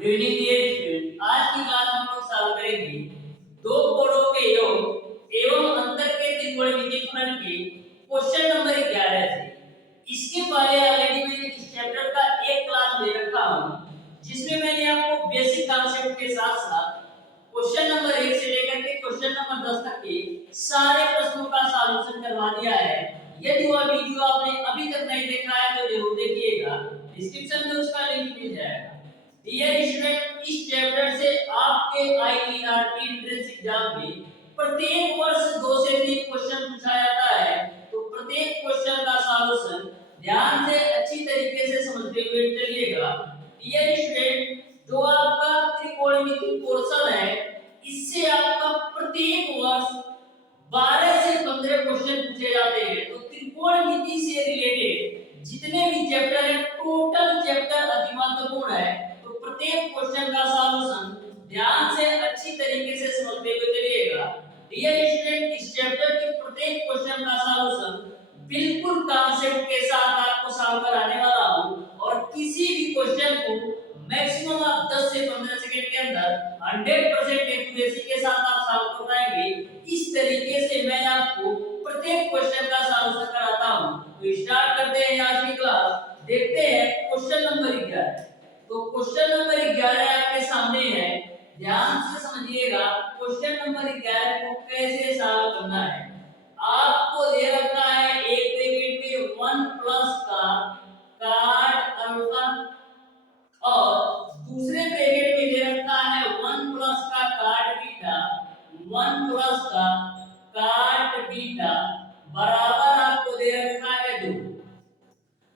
Good evening dear student. आज की class में हम लोग सॉल्व करेंगे दो कोणों के योग एवं अंतर के त्रिकोणमितीय फलन के क्वेश्चन नंबर 11 से। इसके पहले ऑलरेडी मैंने इस चैप्टर का एक क्लास ले रखा हूं जिसमें मैंने आपको बेसिक कॉन्सेप्ट के साथ साथ क्वेश्चन नंबर 1 से लेकर के क्वेश्चन नंबर 10 तक के सारे प्रश्नों का सॉल्यूशन करवा दिया है। यदि वह वीडियो आपने अभी तक नहीं देखा है तो जरूर देखिएगा, डिस्क्रिप्शन में उसका लिंक मिल जाएगा। डियर स्टूडेंट, इस चैप्टर से आपके आईईआरटी एंट्रेंस एग्जाम में प्रत्येक वर्ष 2 से 3 क्वेश्चन पूछा जाता है, तो प्रत्येक क्वेश्चन का सॉल्यूशन ध्यान से अच्छी तरीके से समझते हुए चलिएगा। डियर स्टूडेंट, जो आपका त्रिकोणमिति पोर्शन है, इससे आपका प्रत्येक वर्ष 12 से 15 क्वेश्चन पूछे जाते हैं। तो त्रिकोणमिति से रिलेटेड जितने भी चैप्टर हैं, टोटल चैप्टर अति महत्वपूर्ण है। तो प्रत्येक क्वेश्चन का सॉल्यूशन ध्यान से अच्छी तरीके से समझते हुए चलिएगा। डियर स्टूडेंट, इस चैप्टर के प्रत्येक क्वेश्चन का सॉल्यूशन बिल्कुल कॉन्सेप्ट के साथ आपको सॉल्व कराने वाला हूं और किसी भी क्वेश्चन को मैक्सिमम आप 10 से 15 सेकंड के अंदर 100% एक्यूरेसी के साथ आप सॉल्व कर पाएंगे। इस तरीके से मैं आपको प्रत्येक क्वेश्चन का सॉल्यूशन कराता हूं। तो स्टार्ट करते हैं आज की क्लास। देखते हैं क्वेश्चन नंबर 11। तो क्वेश्चन नंबर 11 आपके सामने है, ध्यान से समझिएगा। क्वेश्चन नंबर 11 को कैसे सॉल्व करना है। आपको दे रखा है एक ब्रैकेट में 1 प्लस का cot अल्फा और दूसरे ब्रैकेट में दे रखा है 1 प्लस का cot बीटा, 1 प्लस का cot बीटा बराबर आपको दे रखा है 2।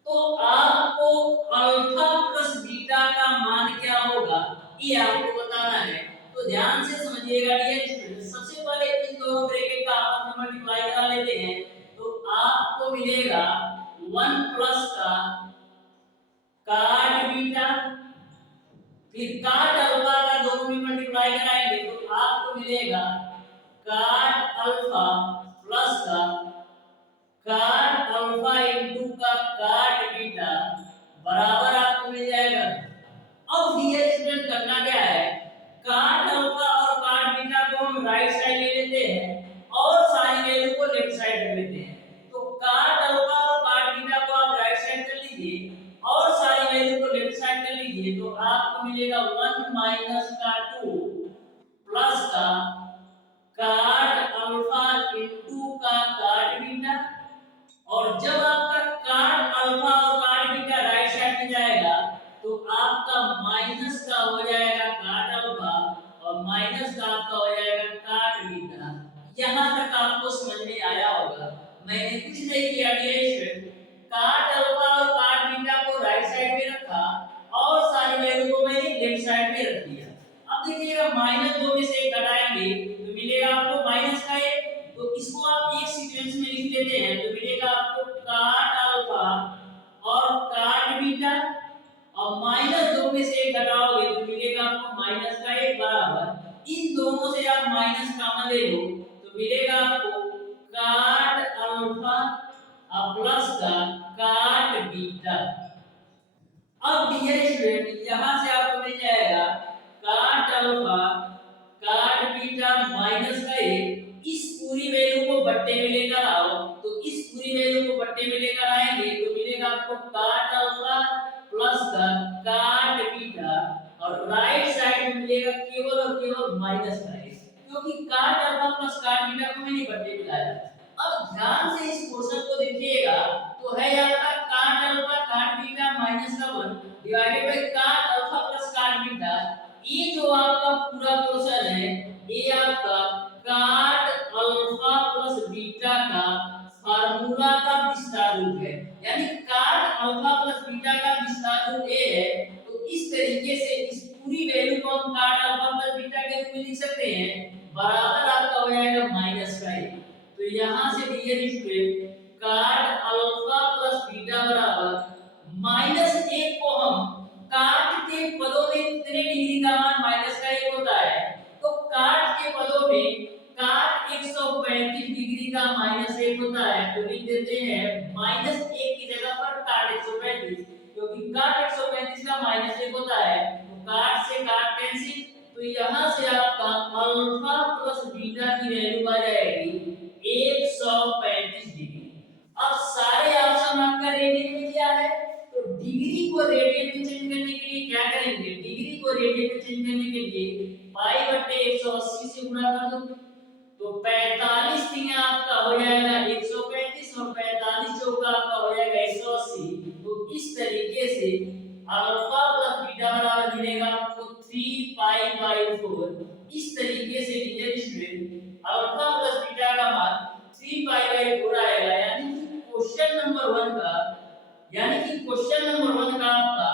तो आपको अल्फा प्लस बीटा का मान क्या होगा ये आपको बताना है। तो ध्यान से समझिएगा डियर स्टूडेंट। सबसे पहले इन दोनों ब्रैकेट का आपस में मल्टीप्लाई करा लेते हैं। तो आपको मिलेगा 1 प्लस का cot बीटा, फिर cot अल्फा का दोनों में मल्टीप्लाई कराएंगे तो आपको मिलेगा cot अल्फा प्लस का cot अल्फा इनटू का cot बीटा बराबर आपको मिल जाएगा। अब डियर स्टूडेंट करना क्या है, cot अल्फा और cot बीटा को हम राइट साइड ले लेते हैं और सारी वैल्यू को लेफ्ट साइड रख लेते हैं। तो cot अल्फा और cot बीटा को आप राइट साइड कर लीजिए और सारी वैल्यू को लेफ्ट साइड कर लीजिए। तो आपको मिलेगा 1 माइनस का 2 प्लस का cot अल्फा इनटू का cot बीटा। और जब आपका cot अल्फा और cot बीटा राइट साइड में जाएगा तो आपका माइनस का हो जाएगा cot अल्फा और माइनस का आपका हो जाएगा cot बीटा। यहां तक आपको समझ में आया होगा। मैंने कुछ नहीं किया डियर स्टूडेंट, cot अल्फा और cot बीटा को राइट साइड में रखा और सारी वैल्यू को मैंने लेफ्ट साइड में रख दिया। अब देखिएगा माइनस 2 में से 1 घटाएंगे तो मिलेगा आपको माइनस का 1। तो इसको आप एक सीक्वेंस में लिख लेते हैं तो मिलेगा आपको cot अल्फा और cot बीटा और माइनस 2 में से 1 घटाओगे तो मिलेगा आपको माइनस का 1 बराबर। इन दोनों से आप माइनस कॉमन ले लो तो मिलेगा आपको cot अल्फा और प्लस का cot बीटा। अब डियर स्टूडेंट, यहां से आपको मिल जाएगा cot alpha cot beta minus का 1। इस पूरी वैल्यू को बट्टे में लेकर आओ तो इस पूरी वैल्यू को बट्टे में लेकर आएंगे तो मिलेगा आपको cot अल्फा प्लस का cot बीटा और राइट साइड में मिलेगा केवल और केवल माइनस का 1, क्योंकि cot alpha plus cot beta को मैंने बट्टे में लाया। अब ध्यान से इस पोर्शन को देखिएगा तो है आपका cot alpha cot beta minus का 1 divided by cot alpha plus cot beta. ये जो आपका पूरा पोर्शन है ये आपका cot अल्फा प्लस बीटा का फार्मूला का विस्तार रूप है, यानी cot अल्फा प्लस बीटा का विस्तार रूप ये है। तो इस तरीके से इस पूरी वैल्यू को हम cot अल्फा प्लस बीटा के रूप में लिख सकते हैं बराबर आपका हो जाएगा माइनस का 1। तो यहां से dear student cot alpha plus beta बराबर माइनस 1 को हम cot के पदों में कितने डिग्री का मान माइनस का 1 होता है, तो cot के पदों में cot 135 डिग्री का माइनस 1 होता है। तो लिख देते हैं माइनस 1 की जगह पर cot 135, क्योंकि cot 135 का माइनस 1 होता है। तो cot से यहाँ से आपका अल्फा प्लस बीटा की वैल्यू आ जाएगी 135 डिग्री। अब सारे ऑप्शन आपका रेडियन में दिया है, तो डिग्री को रेडियन में चेंज करने के लिए क्या करेंगे, डिग्री को रेडियन में चेंज करने के लिए पाई बटे 180 से गुणा कर दो, तो 45 तीन आपका हो जाएगा 135 और 45 चौका आपका हो जाएगा 180। तो इस तरीके से अल्फा प्लस बीटा बराबर मिलेगा आपको 3 पाई बाई 4। इस तरीके से dear student alpha plus beta का मान 3 पाई बाई 4 आएगा। यानी कि क्वेश्चन नंबर 1 का आपका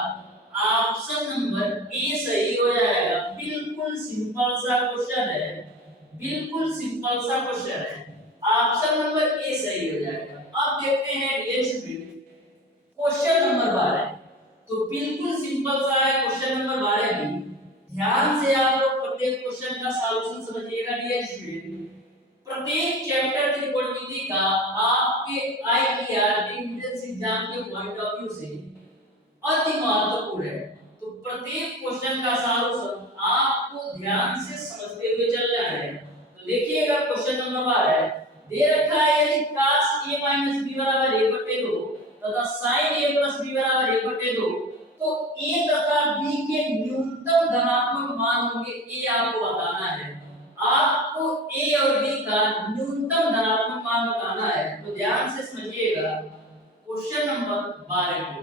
ऑप्शन नंबर ए सही हो जाएगा। बिल्कुल सिंपल सा क्वेश्चन है, बिल्कुल सिंपल सा क्वेश्चन है, ऑप्शन नंबर ए सही हो जाएगा। अब देखते हैं डियर स्टूडेंट क्वेश्चन नंबर 12। तो बिल्कुल सिंपल सा है क्वेश्चन नंबर 12 भी। ध्यान से आप लोग प्रत्येक क्वेश्चन का सॉल्यूशन समझिएगा डियर स्टूडेंट। प्रत्येक चैप्टर त्रिकोणमिति का आपके आईटीआर एंट्रेंस एग्जाम के पॉइंट ऑफ व्यू से अति महत्वपूर्ण है। तो प्रत्येक क्वेश्चन का सॉल्यूशन आपको ध्यान से समझते हुए चलना है। तो देखिएगा क्वेश्चन नंबर 12 दे रखा है यदि cos a b बराबर 1/2 तथा sin a b बराबर 1/2 तो a तथा b के न्यूनतम धनात्मक मान होंगे, ये आपको बताना है। आपको a और b का न्यूनतम धनात्मक मान बताना है। तो ध्यान से समझिएगा क्वेश्चन नंबर 12 को।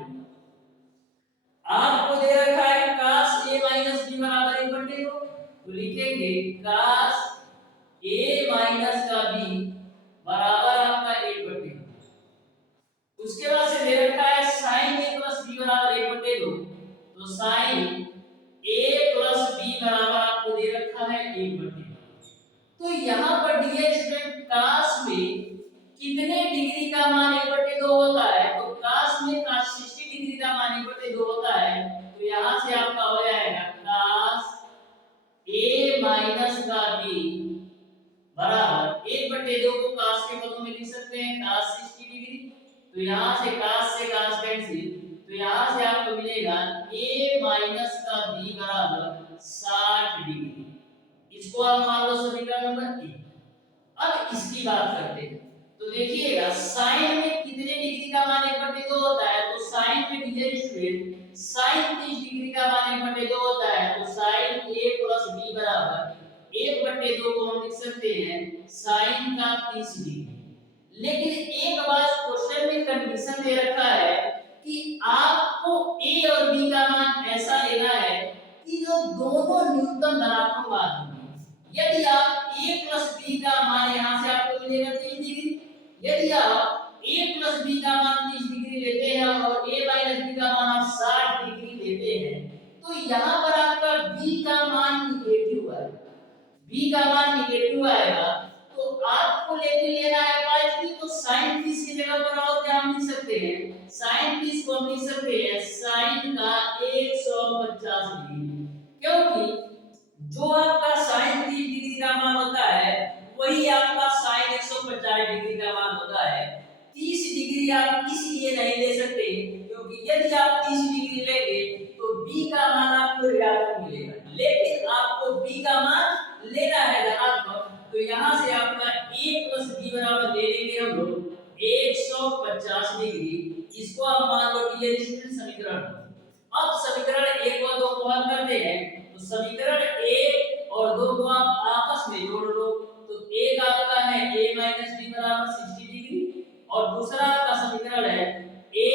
आपको दे रखा है cos a b बराबर 1/2, तो लिखेंगे cos a माइनस का b बराबर आपका 1/2। उसके बाद से दे रखा है sin a b बराबर 1/2, तो sin a b बराबर आपको दे रखा है 1/2। तो यहाँ पर डियर स्टूडेंट cos में कितने डिग्री का मान 1/2 होता है, तो cos में cos 60 डिग्री का मान 1/2 होता है। तो यहाँ से आपका हो जाएगा cos a माइनस का b बराबर 1/2 को cos के पदों में लिख सकते हैं cos 60 डिग्री। तो यहाँ से cos कैंसिल, तो यहाँ से आपको मिलेगा a माइनस का b बराबर 60 डिग्री। इसको आप मान लो समीकरण नंबर 1। अब इसकी बात करते हैं। तो देखिएगा sin में कितने डिग्री का मान 1/2 होता है, तो sin में डियर स्टूडेंट sin 30 डिग्री का मान 1/2 होता है। तो sin a b बराबर 1/2 को हम लिख सकते हैं sin का 30 डिग्री। लेकिन एक बात क्वेश्चन में कंडीशन दे रखा है कि आपको a और b का मान ऐसा लेना है कि जो दोनों न्यूनतम धनात्मक मान हों। यदि आप a b का मान यहाँ से आपको मिलेगा 30 डिग्री, यदि आप a b का मान 30 डिग्री लेते हैं और a b का मान आप 60 डिग्री लेते हैं, तो यहाँ पर आपका b का मान नेगेटिव आएगा। b का मान नेगेटिव आएगा तो आपको लेके लेना है पॉजिटिव, तो sin 30 की जगह पर और क्या हम लिख सकते हैं, sin 30 को हम लिख सकते हैं sin का 150 डिग्री। क्योंकि जो आपका sin 30 डिग्री का मान होता है वही आपका sin 150 डिग्री का मान होता है। 30 डिग्री आप इसलिए नहीं ले सकते क्योंकि यदि आप 30 डिग्री लेंगे तो b का मान आपको ऋणात्मक मिलेगा, लेकिन आपको b का मान लेना है धनात्मक। तो यहाँ से आपका a b बराबर ले लेंगे हम लोग 150 डिग्री। इसको आप मान लो डियर स्टूडेंट समीकरण। अब समीकरण 1 और 2 को हल करते हैं। तो समीकरण 1 और 2 को आप आपस में जोड़ लो। तो एक आपका है a b बराबर 60 डिग्री और दूसरा आपका समीकरण है a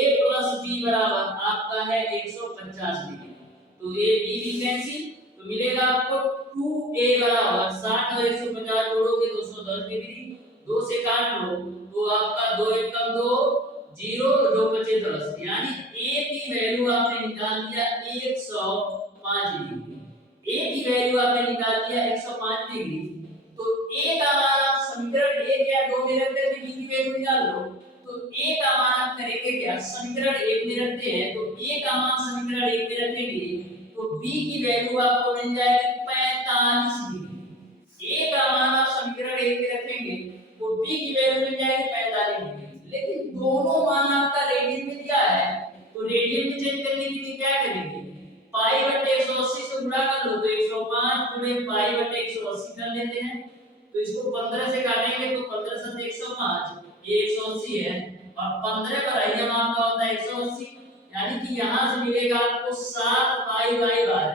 b बराबर आपका है 150 डिग्री। तो a b भी कैंसिल, तो मिलेगा आपको 2a बराबर 60 और 150 जोड़ोगे 210 डिग्री। 2 से काट लो तो आपका 2 एकम 2 0 जो बचे 10, यानी a की वैल्यू आपने निकाल दिया 105 डिग्री। a की वैल्यू आपने निकाल दिया 105 डिग्री। तो a का मान आप समीकरण 1 या 2 में रखते हैं, b की वैल्यू निकाल लो। तो a का मान आप करेंगे क्या, समीकरण 1 में रखते हैं तो a का मान समीकरण 1 में रखेंगे तो b की वैल्यू आपको मिल जाएगी 45 डिग्री। a का मान आप समीकरण 1 में रखेंगे तो b की वैल्यू मिल जाएगी 45 डिग्री। लेकिन दोनों मान आपका रेडियन में दिया है, तो रेडियन में चेंज करने के लिए क्या करेंगे, पाई बटे 180 से गुणा कर लो तो 105 में पाई बटे 180 कर लेते हैं। तो इसको 15 से काटेंगे तो 15 से 105, ये 180 है, और 15 पर आइए आपका होता है 180, यानी कि यहाँ से मिलेगा आपको 7 पाई बाई 12,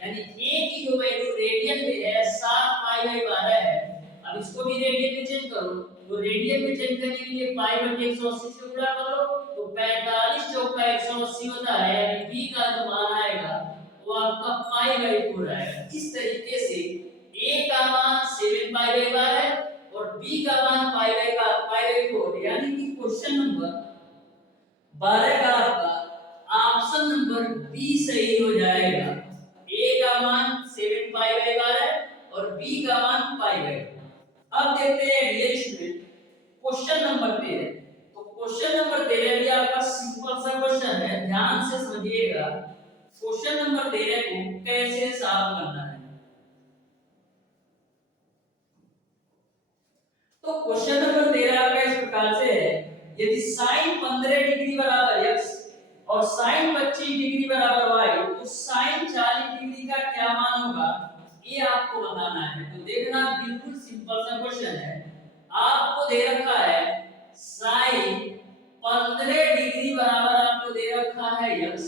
यानी a की जो वैल्यू रेडियन में है 7 पाई बाई 12 है। अब इसको भी रेडियन में चेंज करो, तो रेडियन में चेंज करने के लिए पाई बटे 180 से गुणा करो, तो 45 चौका 180 होता है, यानी b का जो मान आएगा वो आपका पाई बाई 4 आएगा। इस तरीके से a का मान 7 पाई बाई 12 और b का मान पाई बाई 4, यानी कि क्वेश्चन नंबर 12 का आपका ऑप्शन नंबर बी सही हो जाएगा। a का मान 7 पाई बाई 12 और b का मान पाई बाई। अब देखते हैं डियर स्टूडेंट क्वेश्चन नंबर 13। तो क्वेश्चन नंबर 13 भी आपका सिंपल सा क्वेश्चन है, ध्यान से समझिएगा। क्वेश्चन नंबर 13 को कैसे सॉल्व करना है। तो क्वेश्चन नंबर 13 आपका इस प्रकार से है, यदि sin 15 डिग्री बराबर x और sin 25 डिग्री बराबर y, तो sin 40 डिग्री का क्या मान होगा, ये आपको बताना है। तो देखना बिल्कुल सिंपल सा क्वेश्चन है। आपको दे रखा है sin 15 डिग्री बराबर आपको दे रखा है x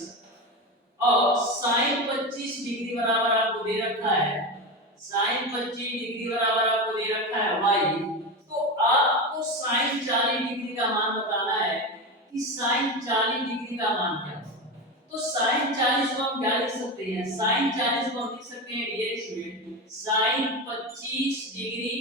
और sin 25 डिग्री बराबर आपको दे रखा है sin 25 डिग्री बराबर आपको दे रखा है y। तो आपको sin 40 डिग्री का मान बताना है कि sin 40 डिग्री का मान क्या है। तो sin 40 को हम क्या लिख सकते हैं, sin 40 को हम लिख सकते हैं dear student sin 25 degree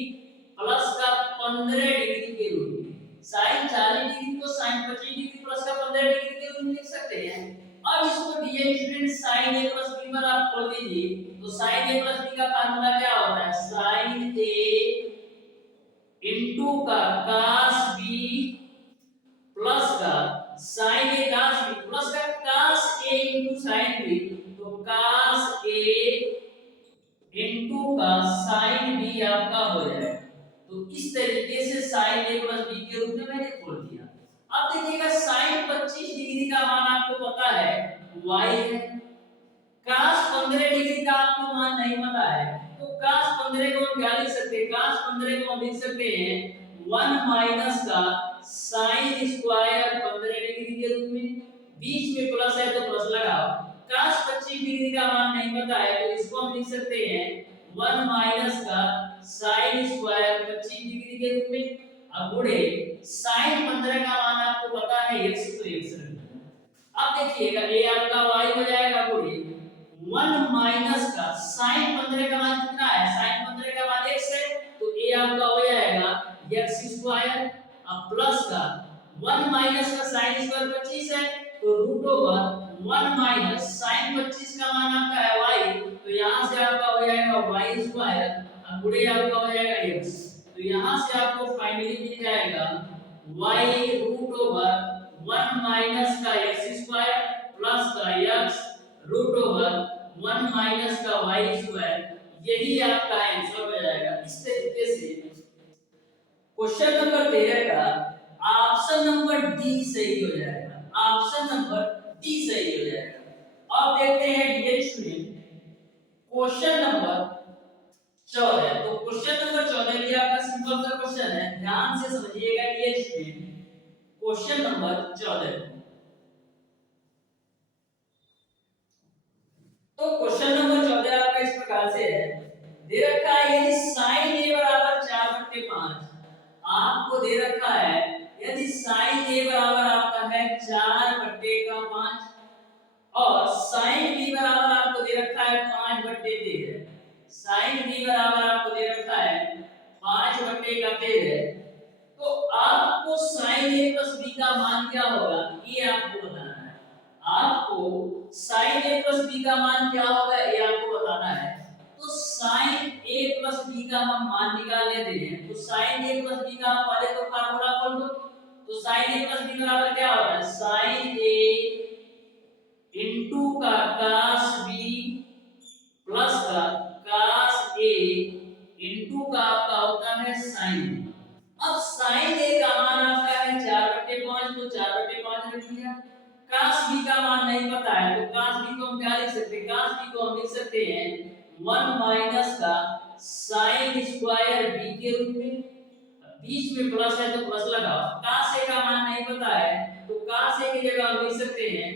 plus का 15 डिग्री के रूप में। sin 40 डिग्री को sin 25 डिग्री प्लस का 15 डिग्री के रूप में लिख सकते हैं। अब इसको dear student sin a plus b पर आप खोल दीजिए, तो sin a प्लस b का फार्मूला क्या होता है, sin a इनटू का cos b प्लस का sin a cos b plus का cos a into sin b, तो cos a इनटू का sin b आपका हो जाएगा। तो इस तरीके से sin a प्लस b के रूप में मैंने खोल दिया। अब देखिएगा sin 25 डिग्री का मान आपको पता है y है, cos 15 डिग्री का आपको मान नहीं पता है, तो cos 15 को हम क्या लिख सकते हैं, cos 15 को हम लिख सकते हैं 1 माइनस का sin स्क्वायर 15 डिग्री के रूप में, बीच में प्लस है तो प्लस लगाओ। cos 25 डिग्री का मान नहीं पता है, तो इसको हम लिख सकते हैं 1 माइनस का sin स्क्वायर 25 डिग्री के रूप में। अब गुणे sin 15 का मान आपको पता है x, तो x रख दो। अब देखिएगा a आपका y हो जाएगा गुणे 1 माइनस का sin 15 का मान कितना है, sin 15 का मान x है, तो a आपका हो जाएगा x स्क्वायर, अब प्लस का 1 माइनस का sin स्क्वायर 25 है, तो रूट ओवर 1 माइनस sin 25 का मान आपका है y, तो यहां से आपका हो जाएगा y स्क्वायर, अब गुणे आपका हो जाएगा x, तो यहां से आपको फाइनली मिल जाएगा y रूट ओवर 1 माइनस का x स्क्वायर प्लस का x रूट ओवर 1 माइनस का y स्क्वायर, यही आपका आंसर हो जाएगा। इस तरीके से क्वेश्चन नंबर 13 का ऑप्शन नंबर डी सही हो जाएगा, ऑप्शन नंबर डी सही हो जाएगा। अब देखते हैं डियर स्टूडेंट क्वेश्चन नंबर 14। तो क्वेश्चन नंबर 14 भी आपका सिंपल सा क्वेश्चन है, ध्यान से समझिएगा डियर स्टूडेंट क्वेश्चन नंबर 14। तो क्वेश्चन नंबर 14 आपका इस प्रकार से है, दे रखा है यदि sin a बराबर 4/5, आपको दे रखा है यदि sin a बराबर आपका है 4/5 और sin b बराबर आपको दे रखा है 5/13, sin b बराबर आपको दे रखा है 5/13, तो आपको sin a प्लस b का मान क्या होगा ये आपको बताना है। आपको sin a प्लस b का मान क्या होगा ये आपको बताना है। तो sin a प्लस b का हम मान निकाल लेते हैं। तो sin a प्लस b का पहले तो फार्मूला खोल दो, तो sin a प्लस b बराबर क्या होता है, sin a इनटू का cos b प्लस का cos a इनटू का आपका होता है sin b। अब sin a का मान आपका है 4/5, तो 4/5 रख दिया। cos b का मान नहीं पता है, तो cos b को हम क्या लिख सकते हैं, cos b को हम लिख सकते हैं 1 माइनस का साइन स्क्वायर बी के रूप में, बीच में प्लस है तो प्लस लगाओ, cos a का मान नहीं पता है तो cos a की जगह हम लिख सकते हैं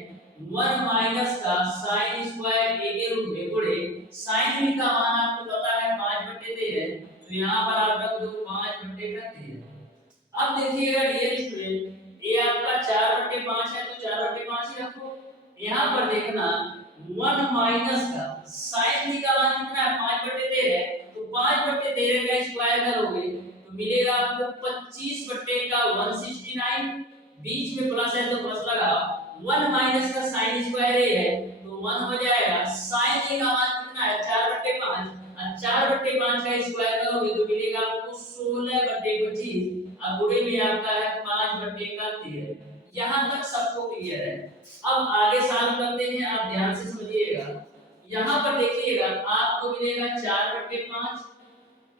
1 माइनस का साइन स्क्वायर a के रूप में गुणे साइन b का मान आपको पता है 5/13, तो यहाँ पर आप रख दो 5/13। अब देखिएगा डियर स्टूडेंट, ये आपका 4/5 है तो 4/5 ही रखो। यहाँ पर देखना 1 माइनस का sin b का मान कितना है 5/13 है, तो 5/13 का स्क्वायर करोगे तो मिलेगा आपको 25/169, बीच में प्लस है तो प्लस लगाओ, 1 माइनस का sin स्क्वायर है तो 1 हो जाएगा, sin a का मान कितना है 4/5, और 4/5 का स्क्वायर करोगे तो मिलेगा आपको 16/25, अब गुणे में आपका है 5/13। यहाँ तक सबको क्लियर है। अब आगे सॉल्व करते हैं, आप ध्यान से समझिएगा। यहाँ पर देखिएगा आपको मिलेगा 4/5,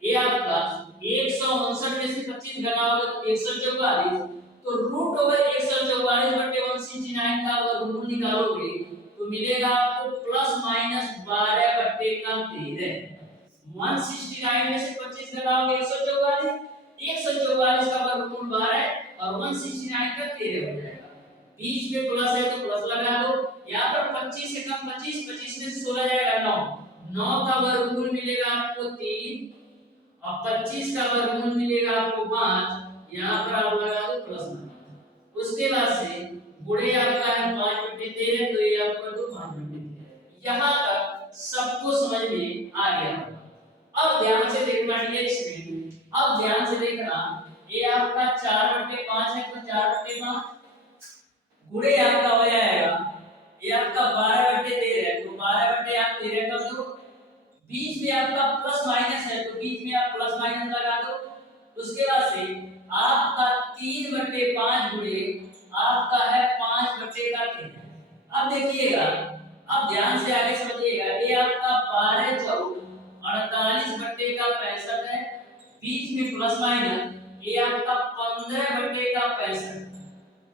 ये आपका 159 में से 25 घटाओगे तो 144, तो रूट ओवर 144/169 का वर्गमूल निकालोगे तो मिलेगा आपको प्लस माइनस 12/13। 169 में से 25 घटाओगे 144, 144 का वर्गमूल 12 और 169 का 13 हो जाएगा, बीच में प्लस है तो प्लस लगा दो, यहाँ पर 25 से कम 25, 25 में से 16 जाएगा 9, 9 का वर्गमूल मिलेगा आपको 3 और 25 का वर्गमूल मिलेगा आपको 5, यहाँ पर आप लगा दो प्लस। उसके बाद से गुणे आपका है 5/13, तो ये आप कर दो 5/13। यहाँ तक सबको समझ में आ गया। अब ध्यान से देखना डियर स्टूडेंट, अब ध्यान से देखना, ये आपका 4/5 है तो 4/5 गुणे आपका हो जाएगा, ये आपका 12/13 है तो 12/13 कर दो, बीच में आपका प्लस माइनस है तो बीच में आप प्लस माइनस लगा दो। उसके बाद से आपका 3/5 गुणे आपका है 5/13। अब देखिएगा, अब ध्यान से आगे समझिएगा, ये आपका 12 चौक 48/65 है, बीच में प्लस माइनस, ये आपका 15/65।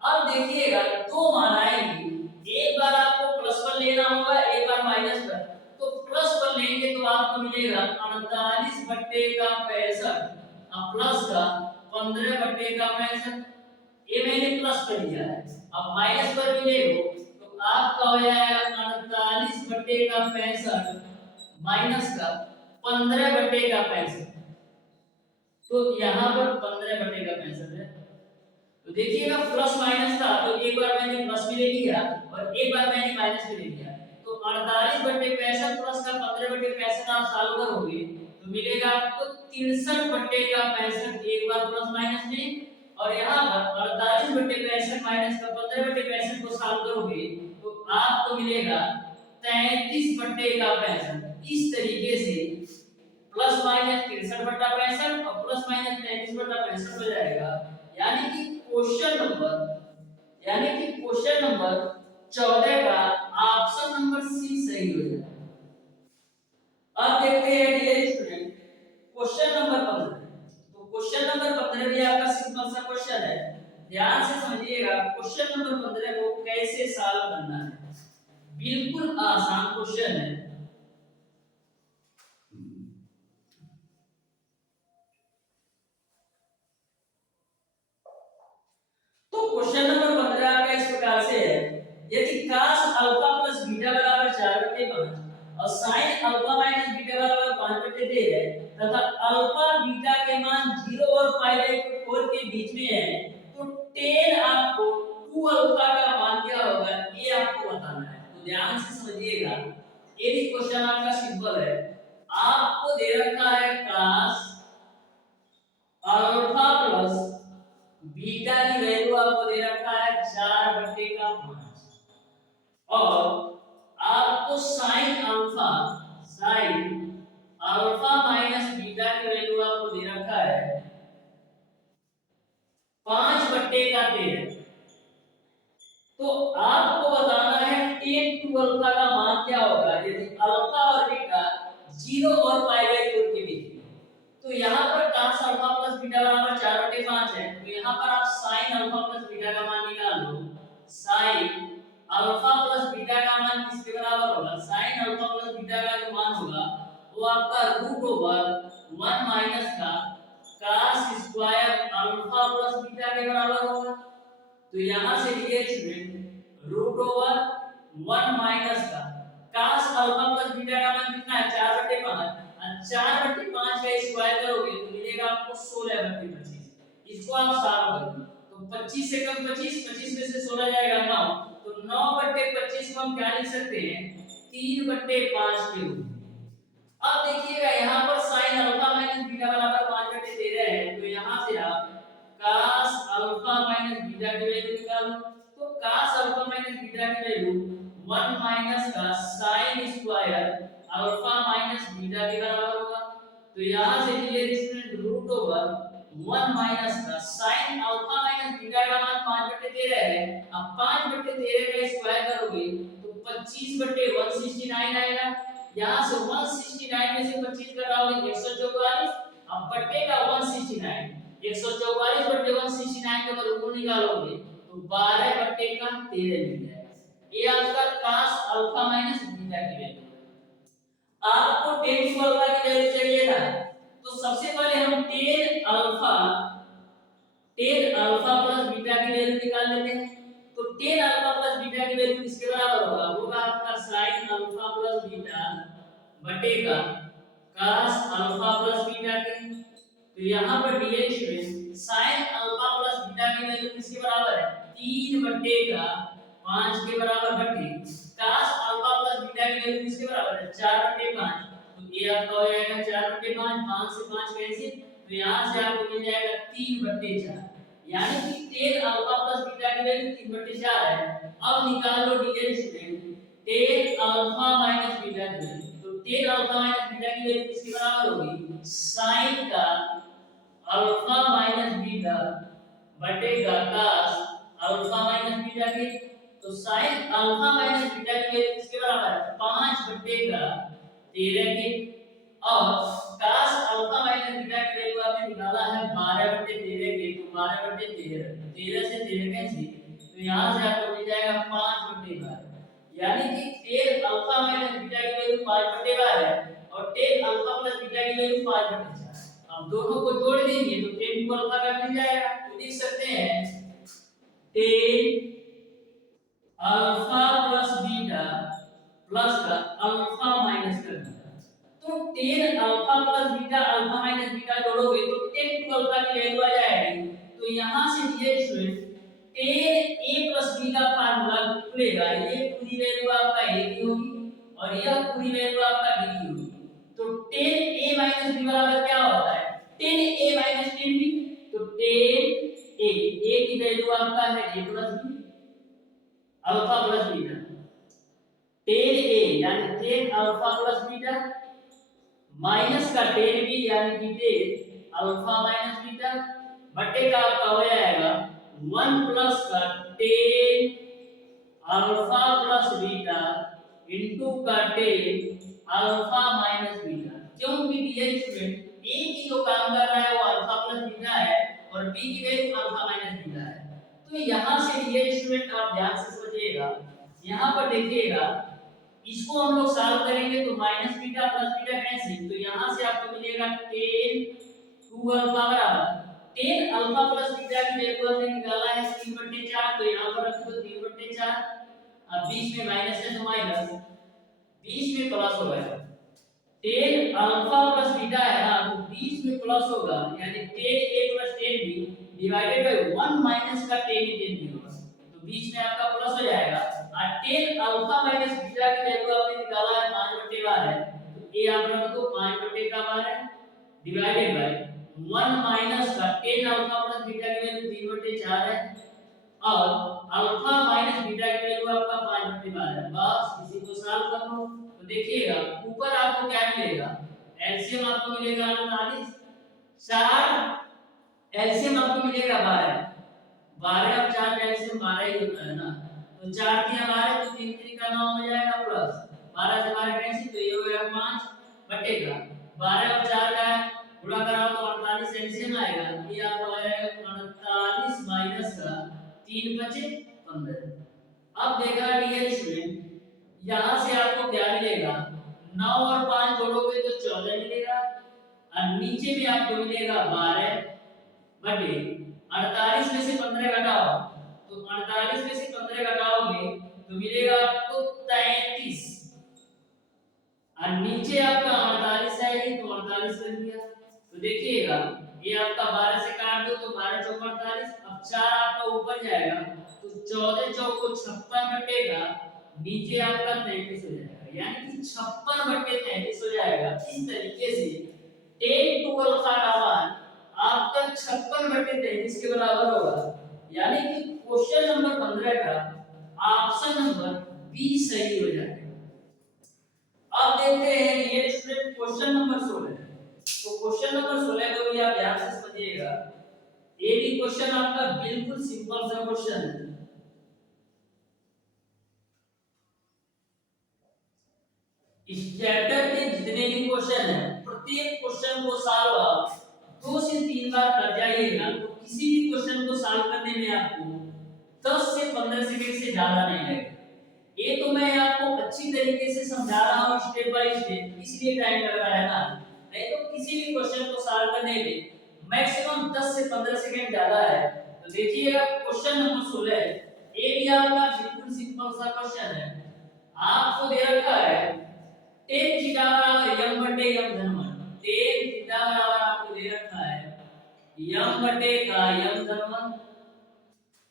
अब देखिएगा दो मान आएंगे, एक बार आपको प्लस पर लेना होगा, एक बार माइनस पर, तो प्लस पर लेंगे तो आपको मिलेगा 48/65 और प्लस का 15/65, ये मैंने प्लस कर दिया है। अब माइनस पर भी ले लो तो आपका हो जाएगा 48/65 माइनस का 15/65, तो यहाँ पर 15/65 है। तो देखिएगा प्लस माइनस था तो एक बार मैंने प्लस भी ले लिया और एक बार मैंने माइनस भी ले लिया, तो 48/65 प्लस का 15/65 आप सॉल्व करोगे तो मिलेगा आपको 63/65, एक बार प्लस माइनस में, और यहाँ पर 48/65 माइनस का 15/65 को सॉल्व करोगे तो आपको मिलेगा 33/65। इस तरीके से प्लस माइनस 63/65 और प्लस माइनस 33/65 हो जाएगा, यानी कि क्वेश्चन नंबर 14 का ऑप्शन नंबर सी सही हो जाएगा। अब देखते हैं डियर स्टूडेंट क्वेश्चन नंबर 15। तो क्वेश्चन नंबर 15 भी आपका सिंपल सा क्वेश्चन है, ध्यान से समझिएगा। क्वेश्चन नंबर 15 को कैसे सॉल्व करना है, बिल्कुल आसान क्वेश्चन है। तो क्वेश्चन नंबर 15 आपका इस प्रकार से है, यदि cos अल्फा प्लस बीटा बराबर 4/5 और sin अल्फा माइनस बीटा बराबर 5/13 है तथा अल्फा बीटा के मान 0 और π/4 के बीच में है, तो tan आपको 2 अल्फा का मान क्या होगा ये आपको बताना है। तो ध्यान से समझिएगा, ये भी क्वेश्चन आपका सिंपल है। आपको दे रखा है cos अल्फा प्लस बीटा की वैल्यू आपको दे रखा है 4/5 और आपको sin अल्फा माइनस बीटा की वैल्यू आपको दे रखा है 5/13। तो आपको बताना है tan 2 अल्फा का मान क्या होगा यदि अल्फा और बीटा 0 और π/4 के बीच में। तो यहाँ पर cos अल्फा प्लस बीटा बराबर 4/5 है, तो यहाँ पर आप sin अल्फा प्लस बीटा का मान निकाल लो। sin अल्फा प्लस बीटा का मान किसके बराबर होगा, sin अल्फा प्लस बीटा का जो मान होगा वो आपका रूट ओवर 1 माइनस का cos square alpha plus beta के बराबर होगा। तो यहाँ से लिए स्टूडेंट रूट ओवर 1 माइनस का cos अल्फा प्लस बीटा का मान कितना है 4/5। 4/5 का स्क्वायर करोगे तो मिलेगा आपको 16/25। इसको आप सॉल्व करो तो 25 से कम 25, 25 में से 16 जाएगा 9, तो 9/25 को हम क्या लिख सकते हैं 3/5 के रूप में। अब देखिएगा यहाँ पर sin अल्फा माइनस बीटा बराबर 5/13 है, तो यहाँ से आप cos अल्फा माइनस बीटा की वैल्यू निकालो। तो cos अल्फा माइनस बीटा की वैल्यू 1 माइनस का sin square alpha minus beta के बराबर होगा। तो यहाँ से dear student root over 1 minus का sin अल्फा माइनस बीटा का मान 5/13 है। अब 5/13 का स्क्वायर करोगे तो 25/169 आएगा। यहाँ से 169 में से 25 घटाओगे 144, अब बट्टे का 169, 144/169 का वर्गमूल निकालोगे तो 12/13 मिल जाएगा। ये आपका cos अल्फा माइनस बीटा की वैल्यू है। आपको tan टू अल्फा की वैल्यू चाहिए था, तो सबसे पहले हम tan अल्फा प्लस बीटा की वैल्यू निकाल लेते हैं। तो tan अल्फा प्लस बीटा की वैल्यू किसके बराबर होगा, होगा आपका sin अल्फा प्लस बीटा बटेगा cos अल्फा प्लस बीटा के। तो यहाँ पर dear student sin alpha plus beta की वैल्यू किसके बराबर है 3/5 के बराबर बटे cos अल्फा प्लस बीटा की वैल्यू किसके बराबर है 4/5। तो ये आपका हो जाएगा 4/5, 5 से 5 कैंसिल, तो यहाँ से आपको मिल जाएगा 3/4, यानी कि tan अल्फा प्लस बीटा की वैल्यू 3/4 है। अब निकाल लो dear student tan alpha minus beta की वैल्यू। तो tan अल्फा माइनस बीटा की वैल्यू किसके बराबर होगी sin का अल्फा माइनस बीटा बटेगा cos अल्फा माइनस बीटा के। तो sin अल्फा माइनस बीटा की वैल्यू किसके बराबर है 5/13 के। और cos अल्फा माइनस बीटा की वैल्यू आपने निकाला है 12/13 के। तो 12/13, 13 से 13 कैंसिल, तो यहाँ से आपको मिल जाएगा 5/12, यानी कि tan अल्फा माइनस बीटा की वैल्यू 5/12 है और tan अल्फा प्लस बीटा की वैल्यू 5/4। अब दोनों को जोड़ देंगे तो tan टू अल्फा का मिल जाएगा। तो लिख सकते हैं tan alpha plus beta plus का अल्फा माइनस कर बीटा। तो tan alpha plus beta alpha minus beta जोड़ोगे तो tan टू अल्फा की वैल्यू आ जाएगी। तो यहां से ये student tan a plus b का फार्मूला खुलेगा, ये पूरी वैल्यू आपका a की होगी और यह पूरी वैल्यू आपका b की होगी। तो tan a माइनस b बराबर क्या होता है tan a minus tan b। तो tan a की वैल्यू आपका है a plus b alpha plus beta, tan a यानी tan alpha plus beta minus का tan b यानी कि tan अल्फा माइनस बीटा बटे का आपका हो जाएगा 1 प्लस का tan alpha plus beta into का tan अल्फा माइनस बीटा। क्योंकि डियर स्टूडेंट a की जो काम कर रहा है वो अल्फा प्लस बीटा है और b की वैल्यू अल्फा माइनस बीटा है। तो यहां से डियर स्टूडेंट आप ध्यान से समझिएगा, यहां पर देखिएगा इसको हम लोग सॉल्व करेंगे तो minus beta plus beta cancel, तो यहां से आपको मिलेगा tan टू अल्फा बराबर tan अल्फा प्लस बीटा की वैल्यू हमने निकाला है 3/4, तो यहां पर रख दो 3/4। अब बीच में माइनस है तो माइनस, बीच में प्लस हो गया tan अल्फा प्लस बीटा है ना, तो बीच में प्लस होगा यानी tan a plus tan b divided by 1 minus का tan a tan b होगा। तो बीच में आपका प्लस हो जाएगा और tan अल्फा माइनस बीटा की वैल्यू आपने निकाला है 5/12 है, तो a आप रख दो 5/12 है डिवाइडेड बाय 1 माइनस का tan अल्फा प्लस बीटा की वैल्यू 3/4 है और अल्फा माइनस बीटा की वैल्यू आपका 5/12 है। बस इसी को सॉल्व कर लो। तो देखिएगा ऊपर आपको क्या मिलेगा एलसीएम आपको मिलेगा 48, 4 एलसीएम आपको मिलेगा 12, 12 और 4 का एलसीएम 12 ही होता है ना, तो 4 दिया 12 तो 3 3 का 9 हो जाएगा प्लस 12 से 12 कैंसिल, तो ये हो गया 5 बटेगा 12 और 4 का गुणा कराओ तो 48 एलसीएम आएगा, ये आपको आ जाएगा 48 माइनस का 3 बचे 15। अब देखा डियर स्टूडेंट यहां से आपको क्या मिलेगा 9 और 5 जोड़ोगे तो और नीचे भी आपको मिलेगा 12 बटे 48 में से 15 घटाओ, तो 48 में से 15 घटाओगे तो मिलेगा आपको 33, और नीचे आपका 48 आएगी तो 48 रख दिया। तो देखिएगा ये आपका 12 से काट दो तो 12 चौक 48, अब 4 आपका ऊपर जाएगा तो 14 चौक को 56 कटेगा, नीचे आपका 33 हो जाएगा, यानी कि 56 बटे 33 हो जाएगा। इस तरीके से 10 टू अल्फा का मान आपका 56 बटे 33 के बराबर होगा, यानी कि क्वेश्चन नंबर 15 का ऑप्शन नंबर बी सही हो जाएगा। अब देखते हैं ये स्टूडेंट क्वेश्चन नंबर 16। तो क्वेश्चन नंबर 16 को भी आप ध्यान से समझिएगा, ये भी क्वेश्चन आपका बिल्कुल सिंपल सा क्वेश्चन है। इस चैप्टर के जितने भी क्वेश्चन है प्रत्येक क्वेश्चन को सॉल्व आप 2 से 3 बार कर जाइएगा तो किसी भी क्वेश्चन को सॉल्व करने में आपको 10 से 15 सेकंड से ज्यादा नहीं लगेगा। ये तो मैं आपको अच्छी तरीके से समझा रहा हूँ स्टेप बाय स्टेप, इसलिए टाइम लग रहा है ना, नहीं तो किसी भी क्वेश्चन को सॉल्व करने में मैक्सिमम 10 से 15 सेकंड ज्यादा है। तो देखिएगा क्वेश्चन नंबर 16, ये भी आपका बिल्कुल सिंपल सा क्वेश्चन है। आपको दे रखा है tan थीटा बराबर m बटे m धन 1, tan थीटा बराबर आपको दे रखा है m बटे का m धन 1,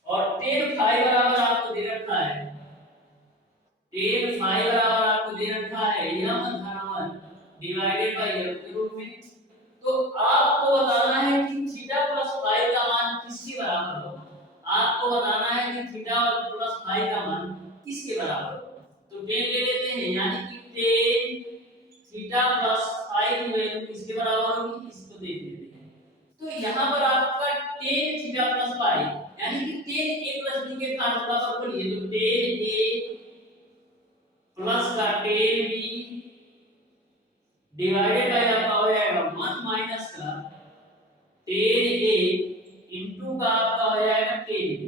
और tan फाई बराबर आपको दे रखा है tan फाई बराबर आपको दे रखा है m धन 1 डिवाइडेड बाय m के रूप में। तो आपको बताना है कि थीटा प्लस फाई का मान किसके बराबर हो, आपको बताना है कि थीटा प्लस फाई का मान किसके बराबर हो। तो tan ले लेते हैं, यानी कि tan थीटा प्लस फाई की वैल्यू किसके बराबर होगी, इसको देख लेते हैं। तो यहाँ पर आपका tan थीटा प्लस फाई यानी कि tan a प्लस b के फार्मूला पर बोलिए तो tan a प्लस का tan b डिवाइडेड बाय आपका हो जाएगा 1 माइनस का tan a इनटू का आपका हो जाएगा tan b।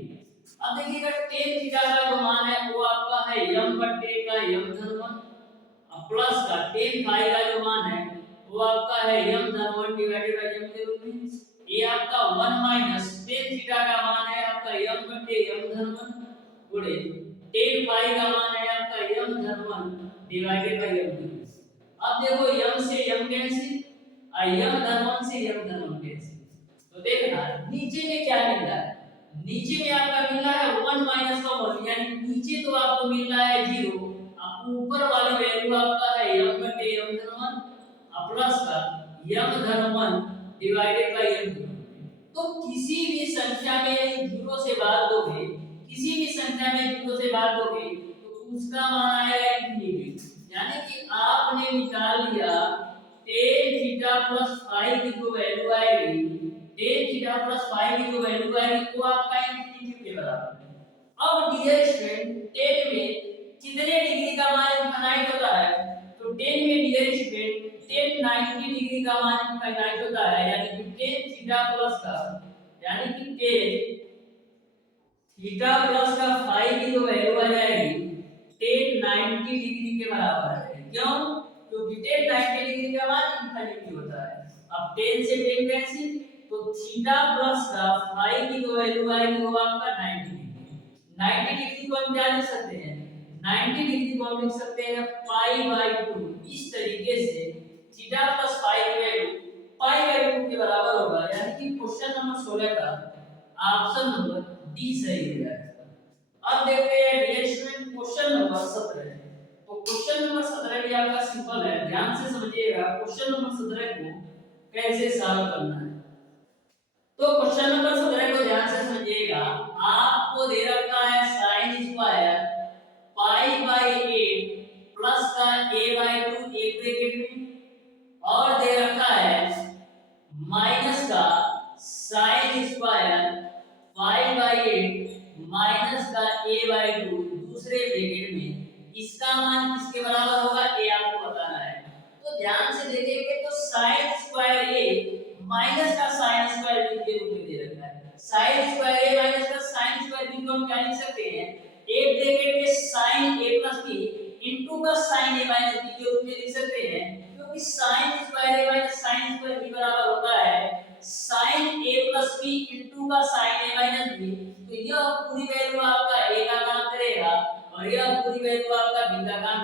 अब देखिएगा tan थीटा का जो मान है वो आपका है m बटे का m धन 1, प्लस का tan फाई का जो मान है वो आपका है m धन 1 डिवाइडेड बाय m के रूप में। ये आपका 1 माइनस tan थीटा का मान है आपका m बटे m धन 1 गुणे tan फाई का मान है आपका m धन 1 डिवाइडेड बाय m के रूप में। अब देखो m से m कैंसिल और m धन 1 से m धन 1 कैंसिल, तो देखना नीचे में क्या मिल रहा है, नीचे में आपका मिल रहा है 1 माइनस का 1, यानी नीचे तो आपको मिल रहा है 0, ऊपर वाली वैल्यू आपका है m बटे m धन 1 प्लस का m धन 1 डिवाइडेड बाय m। तो किसी भी संख्या में 0 से भाग दोगे, किसी भी संख्या में 0 से भाग दोगे तो उसका मान आएगा इंफिनिटी, यानी कि आपने निकाल लिया tan थीटा प्लस फाई की जो वैल्यू आएगी, tan थीटा प्लस फाई की जो वैल्यू आएगी वो आपका इंफिनिटी के बराबर है। अब डियर स्टूडेंट tan में कितने डिग्री का मान इनफाइनाइट होता है, तो tan में डियर स्टूडेंट tan 90 डिग्री का मान इनफाइनाइट होता है, यानी कि tan थीटा प्लस का यानी कि tan थीटा प्लस का फाई की जो वैल्यू आ जाएगी tan 90 डिग्री के बराबर है। क्यों, क्योंकि tan 90 डिग्री का मान इनफिनिटी होता है। अब tan से tan कैंसिल, तो थीटा प्लस का फाई की जो वैल्यू आएगी वो आपका 90 डिग्री को हम क्या लिख सकते हैं, 90 डिग्री को हम लिख सकते हैं पाई बाय 2। इस तरीके से थीटा प्लस फाई की वैल्यू पाई बाय 2 के बराबर होगा, यानी कि क्वेश्चन नंबर 16 का ऑप्शन नंबर डी सही हो जाएगा। अब देखते हैं डियर स्टूडेंट क्वेश्चन नंबर 17। तो क्वेश्चन नंबर 17 भी आपका सिंपल है, ध्यान से समझिएगा क्वेश्चन नंबर 17 को कैसे सॉल्व करना है। तो क्वेश्चन नंबर 17 को ध्यान से समझिएगा, आपको दे रखा है sin square pi by 8 plus का a बाय 2 एक ब्रैकेट में, और दे रखा है माइनस का sin square pi by 8 minus का a बाय 2 दूसरे ब्रैकेट में। इसका मान किसके बराबर होगा ये आपको बताना है। तो ध्यान से देखेंगे तो sin स्क्वायर a माइनस का sin स्क्वायर b के रूप में दे रखा है। sin स्क्वायर a माइनस का sin स्क्वायर b को हम क्या लिख सकते हैं, a ब्रैकेट में sin a plus b into का sin a माइनस b के रूप में लिख सकते हैं, क्योंकि sin square a minus sin square b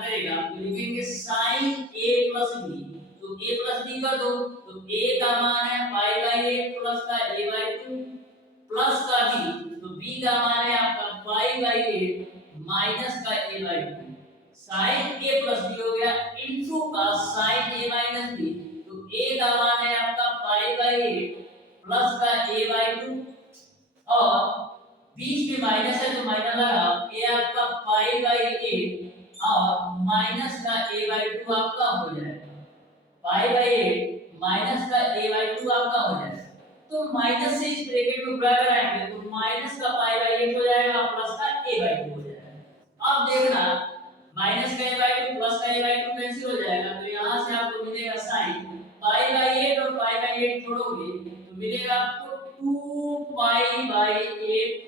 करेगा तो लिखेंगे साइन a प्लस b। तो a प्लस b कर दो तो a का मान है पाई बाई a प्लस का a बाई 2 प्लस का b तो b का मान है आपका पाई बाई a माइनस का a by 2 sine a plus b हो गया इनटू का साइन a माइनस b तो a का मान है आपका पाई बाई a प्लस का a बाई 2 और बीच में माइनस है तो माइनस लगा a आपका पाई बाई a और माइनस का a बाई 2 आपका हो जाएगा पाई बाई a माइनस का a बाई 2 आपका हो जाएगा। तो माइनस से इस ब्रैकेट को बड़ा कराएंगे तो माइनस का पाई बाई 8 हो जाएगा प्लस का a बाई 2 हो जाएगा। अब देखना माइनस का a बाई 2 प्लस का a बाई 2 कैंसिल हो जाएगा तो यहां से आपको मिलेगा साइन पाई बाई 8 और पाई बाई 8 छोड़ोगे तो मिलेगा आपको 2 पाई बाई 8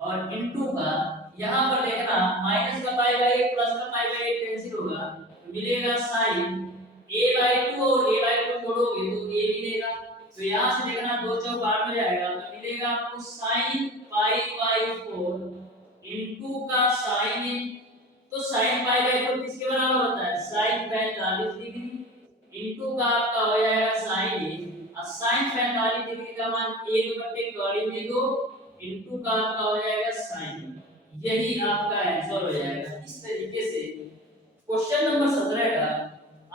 और इनटू का यहां पर देखना माइनस का पाई बाई 8 प्लस का पाई बाई 8 कैंसिल होगा तो मिलेगा साइन a बाई 2 और a बाई 2 जोड़ोगे तो a मिलेगा। तो यहां से देखना 2 चौक 8 हो जाएगा तो मिलेगा आपको साइन पाई बाई 4 इनटू का साइन तो साइन पाई बाई 4 किसके बराबर होता है साइन 45 डिग्री इनटू का आपका हो जाएगा साइन a और साइन 45 डिग्री का मान 1/2 में 2 इनटू का आपका हो जाएगा साइन। यही आपका आंसर हो जाएगा। इस तरीके से क्वेश्चन नंबर 17 का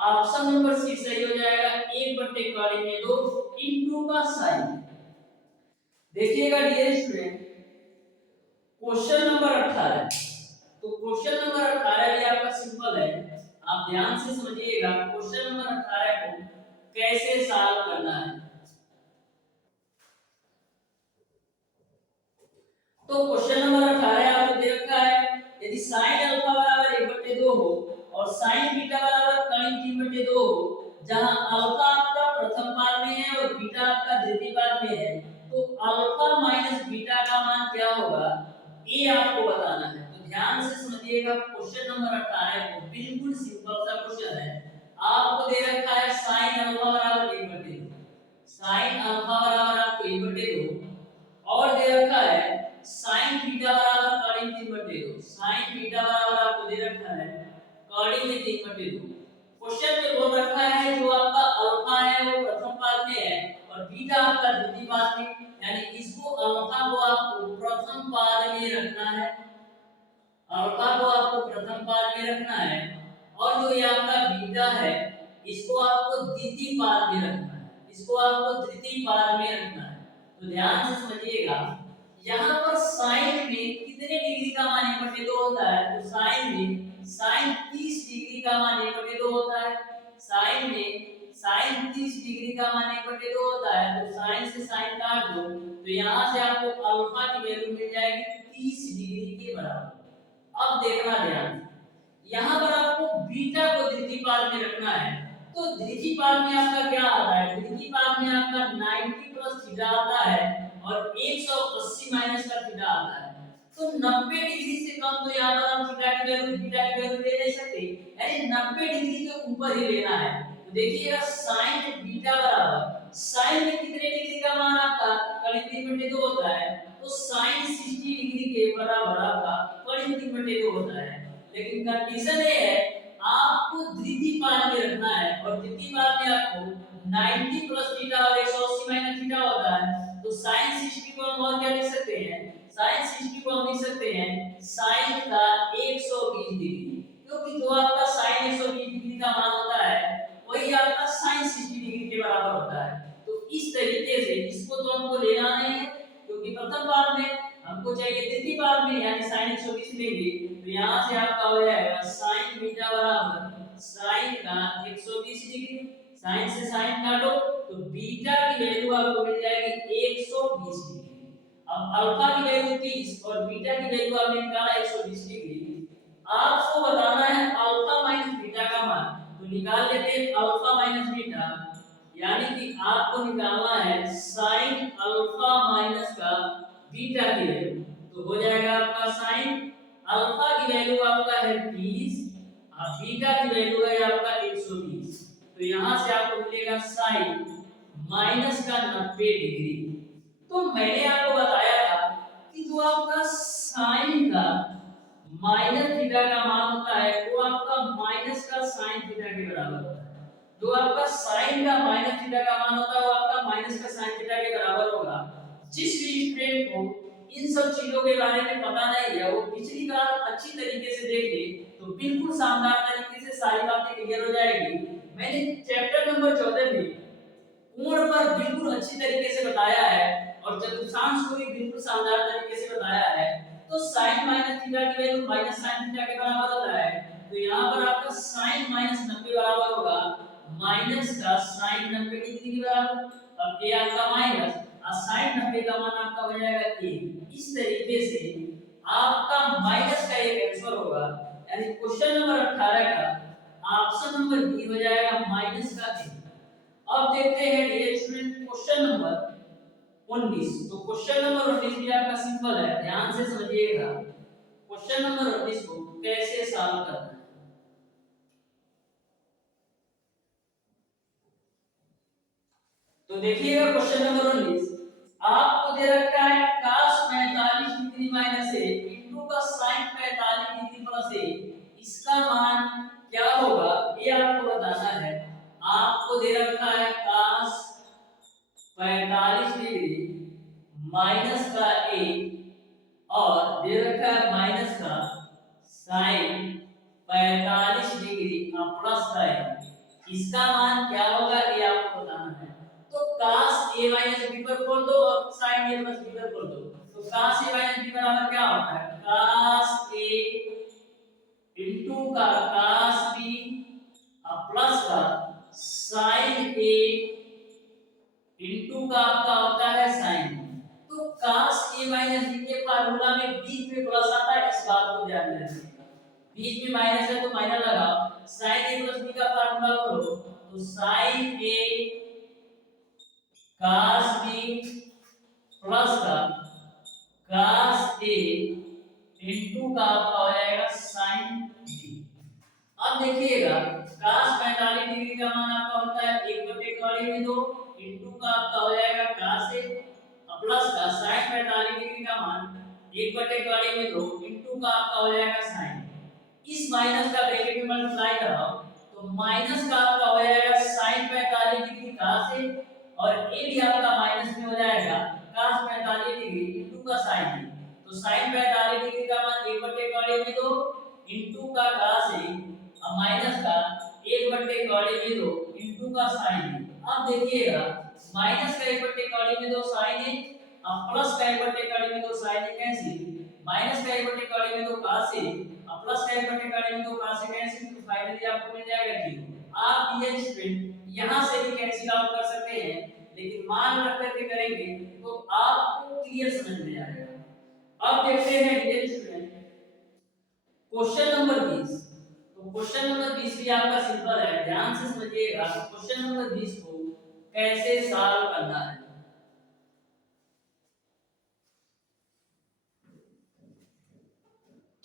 ऑप्शन नंबर सी सही हो जाएगा 1/2 में 2 इनटू का साइन। देखिएगा डियर स्टूडेंट क्वेश्चन नंबर 18 तो क्वेश्चन नंबर 18 भी आपका सिंपल है आप ध्यान से समझिएगा क्वेश्चन नंबर 18 को कैसे सॉल्व करना है। तो क्वेश्चन नंबर 18 आपको दे रखा है यदि sin अल्फा बराबर 1/2 हो और sin बीटा बराबर कर्ण 3/2 हो जहां अल्फा आपका प्रथम पाद में है और बीटा आपका द्वितीय पाद में है तो अल्फा माइनस बीटा का मान क्या होगा ये आपको बताना है। तो ध्यान से समझिएगा क्वेश्चन नंबर 18 को बिल्कुल सिंपल सा क्वेश्चन है। आपको दे रखा है sin अल्फा बराबर 1/2 sin अल्फा बराबर आपको 1/2 और दे रखा है sin बीटा बराबर कर्ण 3/2 sin बीटा बराबर आपको दे रखा है कर्ण में 3/2। क्वेश्चन में बोल रखा है जो आपका अल्फा है वो प्रथम पाद में है और बीटा आपका द्वितीय पाद में यानी इसको अल्फा को आपको प्रथम पाद में रखना है अल्फा को आपको प्रथम पाद में रखना है और जो ये आपका बीटा है इसको आपको द्वितीय पाद में रखना है इसको आपको द्वितीय पाद में रखना है। तो ध्यान से समझिएगा यहाँ पर साइन में कितने डिग्री का मान 1/2 होता है तो साइन में साइन 30 डिग्री का मान 1/2 होता है साइन में साइन 30 डिग्री का मान 1/2 होता है तो साइन से साइन काट दो तो यहाँ से आपको अल्फा की वैल्यू मिल जाएगी 30 डिग्री के बराबर। अब देखना ध्यान यहाँ पर आपको बीटा को द्वितीय पाद में रखना है तो द्वितीय पाद में आपका क्या आता है द्वितीय पाद में आपका 90 प्लस थीटा आता है और 180 माइनस का थीटा आता है तो 90 डिग्री से कम तो यहाँ पर हम थीटा की वैल्यू बीटा की वैल्यू ले नहीं सकते यानी 90 डिग्री के ऊपर ही लेना है। तो देखिएगा sin बीटा बराबर sin में कितने डिग्री का मान आपका कर्ण 3/2 होता है तो sin 60 डिग्री के बराबर आपका कर्ण 3/2 होता है। लेकिन कंडीशन ये है आपको द्वितीय पाद में रखना है और द्वितीय पाद में आपको 90 प्लस थीटा और 180 माइनस थीटा होता है तो sin 60 को हम और क्या लिख सकते हैं sin 60 को हम लिख सकते हैं sin का 120 डिग्री क्योंकि जो आपका sin 120 डिग्री का मान होता है वही आपका sin 60 डिग्री के बराबर होता है। तो इस तरीके से इसको तो हमको लेना नहीं है क्योंकि प्रथम पाद में हमको चाहिए द्वितीय पाद में यानी sin 120 लेंगे तो यहाँ से आपका हो जाएगा sin बीटा बराबर sin का 120 डिग्री sin से sin काटो तो बीटा की वैल्यू आपको मिल जाएगी 120 डिग्री। अब अल्फा की वैल्यू 30 और बीटा की वैल्यू आपने निकाला 120 डिग्री आपको बताना है अल्फा माइनस बीटा का मान तो निकाल लेते हैं अल्फा माइनस बीटा यानी कि आपको निकालना है sin अल्फा माइनस का बीटा की वैल्यू तो हो जाएगा आपका sin अल्फा की वैल्यू आपका है 20 और बीटा की वैल्यू है आपका 120 तो यहां से आपको मिलेगा sin माइनस का 90 डिग्री। तो मैंने आपको बताया था कि जो आपका sin का माइनस थीटा का मान होता है वो आपका माइनस का साइन थीटा के बराबर होता है। जो आपका साइन का माइनस थीटा का मान होता है वो आपका माइनस का साइन थीटा के बराबर होगा। जिस भी स्टूडेंट को इन सब चीजों के बारे में पता नहीं है वो पिछली बार अच्छी तरीके से देख ले तो बिल्कुल शानदार तरीके से सारी बातें क्लियर हो जाएगी। मैंने चैप्टर नंबर 14 में कोण पर बिल्कुल अच्छी तरीके से बताया है और चतुर्थांश को भी बिल्कुल शानदार तरीके से बताया है। तो sin माइनस थीटा की वैल्यू माइनस sin थीटा के बराबर होता है। तो यहाँ पर आपका sin माइनस 90 बराबर होगा माइनस का sin 90 डिग्री के बराबर। अब ये आपका माइनस और sin 90 का मान आपका हो जाएगा a। इस तरीके से आपका माइनस का एक आंसर होगा यानी क्वेश्चन नंबर 18 का ऑप्शन नंबर बी हो जाएगा माइनस का a। अब देखते हैं डियर स्टूडेंट क्वेश्चन नंबर 19। तो क्वेश्चन नंबर 19 भी आपका सिंपल है, ध्यान से समझिएगा क्वेश्चन नंबर 19 को कैसे सॉल्व करना है। तो देखिएगा क्वेश्चन नंबर 19 आपको दे रखा है cos 45 degree minus a into का sin 45 डिग्री प्लस a, इसका मान क्या होगा ये आपको बताना है। आपको दे रखा है cos 45 डिग्री माइनस का a और दे रखा है माइनस का sin 45 डिग्री प्लस का a, इसका मान क्या होगा ये आपको बताना है। तो cos a माइनस b पर खोल दो और sin a प्लस b पर खोल दो। तो cos a माइनस b बराबर क्या होता है cos a इनटू का cos b प्लस का sin a इनटू का आपका होता है sin। तो cos a माइनस b के फार्मूला में बीच में प्लस आता है, इस बात को ध्यान में रखिएगा। बीच में माइनस है तो माइनस लगाओ, sin a प्लस b का फार्मूला करो तो sin a cos b plus का cos a इनटू का आपका हो जाएगा sin b। अब देखिएगा cos 45 डिग्री का मान आपका होता है 1/2 इनटू का आपका हो जाएगा cos a प्लस का sin 45 डिग्री का मान 1/2 इनटू का आपका हो जाएगा sin। इस माइनस का ब्रैकेट में मल्टीप्लाई कराओ तो माइनस का आपका हो जाएगा sin 45 डिग्री cos a और a भी आपका माइनस में हो जाएगा cos 45 डिग्री इनटू का sin a। तो sin 45 डिग्री का मान 1/2 इनटू का cos a और माइनस का 1/2 इनटू का sin a। अब देखिएगा माइनस का 1/2 sin a और प्लस का 1/2 sin a कैंसिल, माइनस का 1/2 cos a और प्लस का 1/2 cos a कैंसिल, तो फाइनली आपको मिल जाएगा 0। आप ये स्टूडेंट यहां से भी कैंसिल आउट कर सकते हैं लेकिन मान रख करके करेंगे तो आपको क्लियर समझ में आएगा। अब देखते हैं डियर स्टूडेंट क्वेश्चन नंबर 20। तो क्वेश्चन नंबर 20 भी आपका सिंपल है, ध्यान से समझिएगा क्वेश्चन नंबर 20 को कैसे सॉल्व करना है।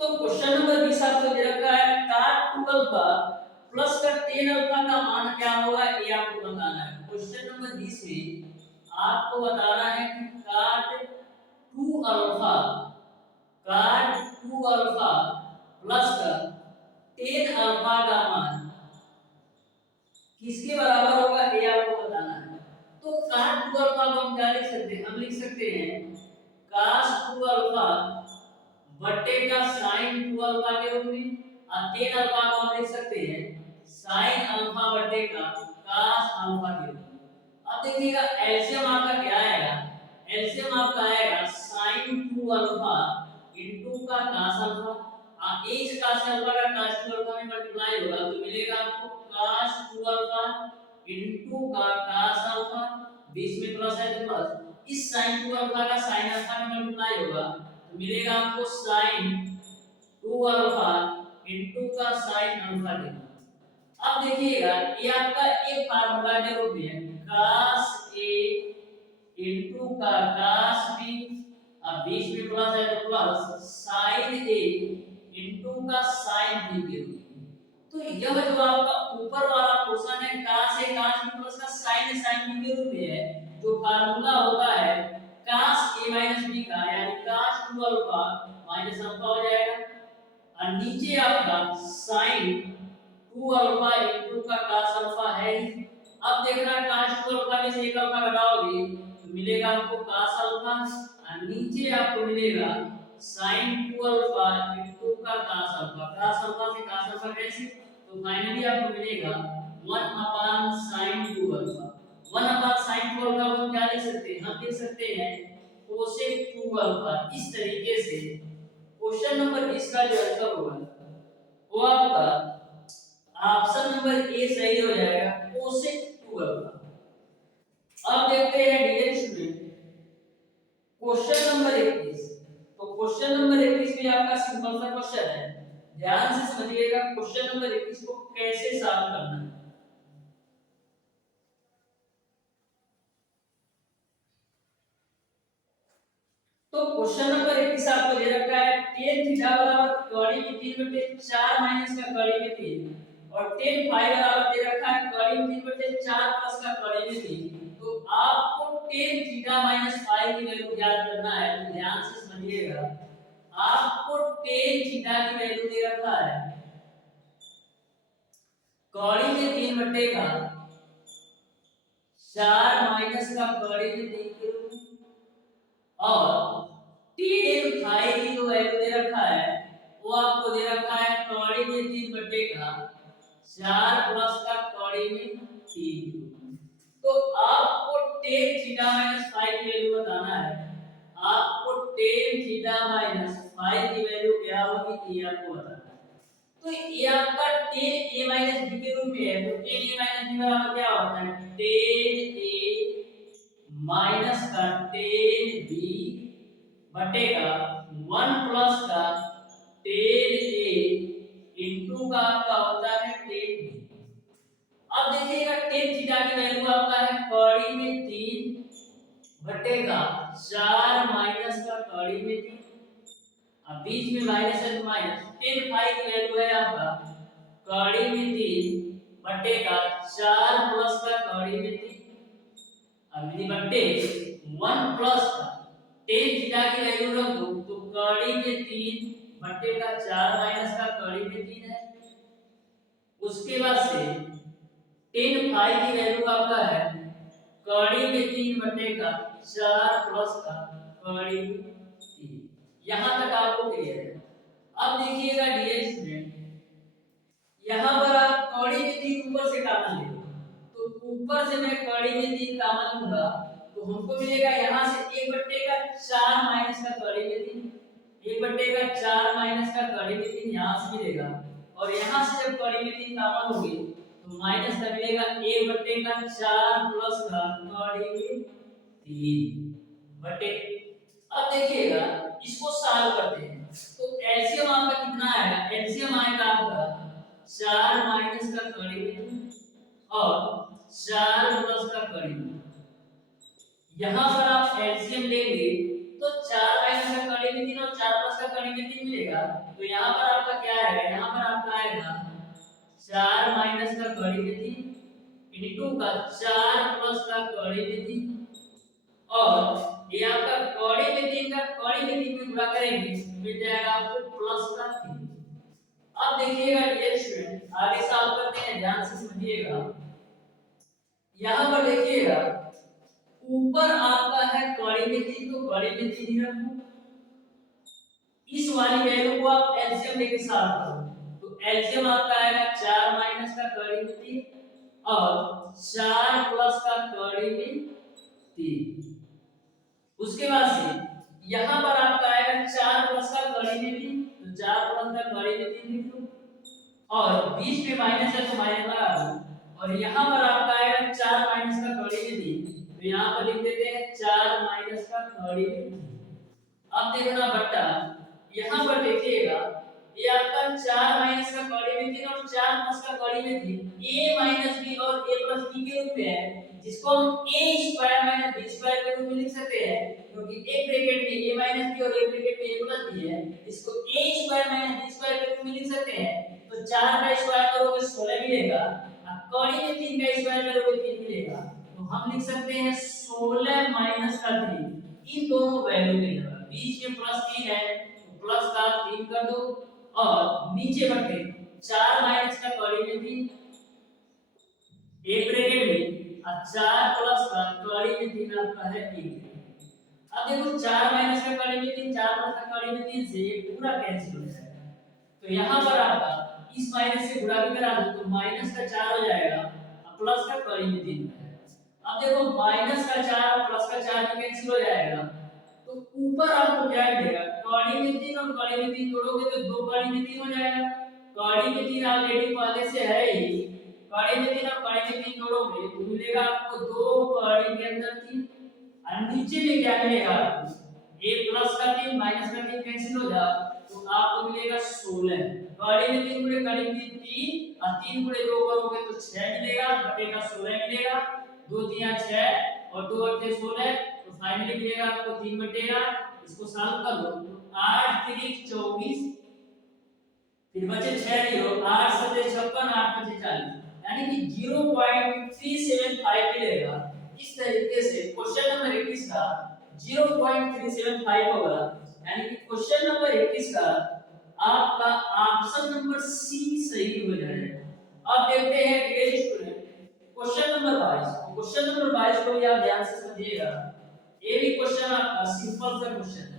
तो क्वेश्चन नंबर 20 आपको दे रखा है cot 2 अल्फा प्लस का tan अल्फा का मान क्या होगा ये आपको बताना है। क्वेश्चन नंबर 20 में आपको बताना है कि cot 2 अल्फा प्लस का tan अल्फा का मान किसके बराबर होगा ये आपको बताना है। तो cot 2 अल्फा को हम क्या लिख सकते हैं, हम लिख सकते हैं cos 2 अल्फा बट्टे का sin 2 अल्फा के रूप में और tan अल्फा को हम लिख सकते हैं sin अल्फा बट्टे का cos अल्फा के रूप में। अब देखिएगा एलसीएम आपका क्या आएगा, एलसीएम आपका आएगा sin 2 अल्फा इनटू का cos अल्फा और इस cos अल्फा का cos 2 अल्फा में मल्टीप्लाई होगा तो मिलेगा आपको cos 2 अल्फा इनटू का cos अल्फा, बीच में प्लस है तो प्लस, इस sin 2 अल्फा का sin अल्फा में मल्टीप्लाई होगा तो मिलेगा आपको sin 2 अल्फा इनटू का sin अल्फा के। अब देखिएगा ये आपका एक फार्मूला के रूप में cos a इनटू का cos b अब बीच में प्लस है तो प्लस sin a इनटू का sin b के रूप में। तो यह जो आपका ऊपर वाला पोर्शन है cos a cos b plus का sin a sin b के रूप में है, जो फार्मूला होता है cos a b का यानी cos 2 अल्फा माइनस अल्फा हो जाएगा और नीचे आपका साइन 2 अल्फा इनटू का cos अल्फा है। अब देखना cos 2 अल्फा में से एक अल्फा घटाओगे तो मिलेगा आपको cos अल्फा और नीचे आपको मिलेगा sin 2 अल्फा इनटू का cos अल्फा। cos अल्फा से cos अल्फा कैंसिल तो फाइनली आपको मिलेगा 1 upon sin 2 alpha. 1 upon sin 2 alpha को हम क्या लिख सकते हैं? हम लिख सकते हैं cosec 2 अल्फा। इस तरीके से क्वेश्चन नंबर 20 का जो आंसर होगा वो आपका ऑप्शन नंबर ए सही हो जाएगा, cosec 2 अल्फा। अब देखते हैं डियर स्टूडेंट क्वेश्चन नंबर 21। तो क्वेश्चन नंबर 21 भी आपका सिंपल सा क्वेश्चन है, ध्यान से समझिएगा क्वेश्चन नंबर 21 को कैसे सॉल्व करना है। तो क्वेश्चन नंबर 21 आपको दे रखा है tan थीटा बराबर कड़ी में 3/4 माइनस का कड़ी में 3 और tan फाई बराबर दे रखा है कड़ी में 3/4 प्लस का कड़ी में 3। तो आपको tan थीटा माइनस फाई की वैल्यू ज्ञात करना है। तो ध्यान से समझिएगा आपको tan थीटा की वैल्यू दे रखा है कड़ी में 3/4 माइनस का कड़ी में 3 के रूप में और tan फाई की जो वैल्यू दे रखा है वो आपको दे रखा है कड़ी में 3/4 प्लस का कड़ी में 3। तो आपको tan थीटा माइनस फाई की वैल्यू बताना है। आपको tan थीटा माइनस फाई की वैल्यू क्या होगी ये आपको बताना है। तो ये आपका tan a माइनस b के रूप में है। तो tan a माइनस b बराबर क्या होता है? tan a माइनस का tan b बटेगा 1 प्लस का tan a इनटू का आपका होता है tan b। अब देखिएगा tan थीटा की वैल्यू आपका है कड़ी में 3 बटेगा 4 माइनस का कड़ी में 3। अब बीच में माइनस है तो माइनस। tan फाई की वैल्यू है आपका कड़ी में 3 बटेगा 4 प्लस का कड़ी में 3। अब यदि बटे 1 प्लस का tan थीटा की वैल्यू रख दो तो कड़ी में 3 बटेगा 4 माइनस का कड़ी में 3 है। उसके बाद से tan फाई की वैल्यू आपका है कड़ी में 3 बटेगा 4 प्लस का कड़ी में 3। यहां तक आपको क्लियर है। अब देखिएगा डियर स्टूडेंट यहां पर आप कड़ी में 3 ऊपर से कॉमन ले तो ऊपर से मैं कड़ी में 3 कॉमन लूंगा तो हमको मिलेगा यहां से 1/4 माइनस का कड़ी में 3। 1/4 माइनस का कड़ी में 3 यहां से मिलेगा और यहां से जब कड़ी में 3 कॉमन होगी तो माइनस का मिलेगा 1/4 प्लस का कड़ी में 3 बटे। अब देखिएगा इसको सॉल्व करते हैं तो एलसीएम आपका कितना आएगा? एलसीएम आएगा आपका 4 माइनस का कड़ी में 3 और 4 प्लस का कड़ी में। यहां पर आप एलसीएम लेंगे तो 4 माइनस का कड़ी में 3 और 4 प्लस का कड़ी में 3 मिलेगा। तो यहां पर आपका क्या आएगा? यहां पर आपका आएगा 4 माइनस का कड़ी में 3 इनटू का 4 प्लस का कड़ी में 3 और ये आपका कड़ी में 3 का कड़ी में 3 में गुणा करेंगे मिल जाएगा आपको प्लस का 3। अब देखिएगा डियर स्टूडेंट आगे सॉल्व करते हैं, ध्यान से समझिएगा। यहां पर देखिएगा ऊपर आपका है कड़ी में 3 तो कड़ी में 3 ही रखो। इस वाली वैल्यू को आप एलसीएम लेके सॉल्व करो तो एलसीएम आपका आएगा 4 माइनस का कड़ी में 3 और 4 प्लस का कड़ी में 3। उसके बाद से यहां पर आपका आएगा 4 प्लस का कड़ी में 3 तो 4 प्लस का कड़ी में 3 लिख लो और बीच में माइनस है तो माइनस लगा दो और यहां पर आपका आएगा 4 माइनस का कड़ी में 3 तो यहां पर लिख देते हैं 4 माइनस का कड़ी में 3। अब देखना बट्टा यहां पर देखिएगा ये आपका 4 माइनस का कड़ी में 3 और 4 प्लस का कड़ी में 3 a माइनस b और a प्लस b के रूप में है जिसको हम a square minus b square के रूप में लिख सकते हैं क्योंकि एक ब्रैकेट में a माइनस b और एक ब्रैकेट में a प्लस b है। इसको a square minus b square के रूप में लिख सकते हैं तो 4 का स्क्वायर करोगे 16 मिलेगा और कड़ी में 3 का स्क्वायर करोगे 3 मिलेगा तो हम लिख सकते हैं 16 माइनस का 3। इन दोनों वैल्यू के जगह बीच में प्लस 3 है तो प्लस का 3 कर दो और नीचे बढ़ते 4 माइनस का कड़ी में 3 एक ब्रैकेट में और 4 प्लस का कड़ी में 3 आपका है 1। अब देखो 4 माइनस का कड़ी में 3 4 प्लस का कड़ी में 3 से ये पूरा कैंसिल हो जाएगा। तो यहाँ पर आपका इस माइनस से गुणा भी करा दो तो माइनस का 4 हो जाएगा और प्लस का कड़ी में 3 हो जाएगा। अब देखो माइनस का 4 और प्लस का 4 भी कैंसिल हो जाएगा। तो ऊपर आपको क्या मिलेगा कड़ी में 3 और कड़ी में 3 जोड़ोगे तो 2 कड़ी में 3 हो जाएगा। कड़ी में 3 ऑलरेडी पहले से है ही, कड़ी में 3 और कड़ी में 3 जोड़ोगे तो मिलेगा आपको 2 कड़ी के अंदर 3 और नीचे में क्या मिलेगा आपको a प्लस का 3 माइनस का 3 कैंसिल हो जाए तो आपको मिलेगा 16। कड़ी में 3 गुणे कड़ी में 3 और 3 गुणे 2 करोगे तो 6 मिलेगा बटेगा 16 मिलेगा। 2 3 6 और 2 8 16 तो फाइनली मिलेगा आपको 3 बटेगा। इसको सॉल्व कर लो तो 8 3 24 फिर बचे 6 0 8 7 56 8 5 40 यानी कि 0.375 मिलेगा। इस तरीके से क्वेश्चन नंबर 21 का 0.375 होगा यानी कि क्वेश्चन नंबर 21 का आपका ऑप्शन नंबर सी सही हो जाएगा। अब देखते हैं dear student question number 22। Question number 22 को भी आप ध्यान से समझिएगा। ये भी क्वेश्चन आपका सिंपल सा क्वेश्चन है।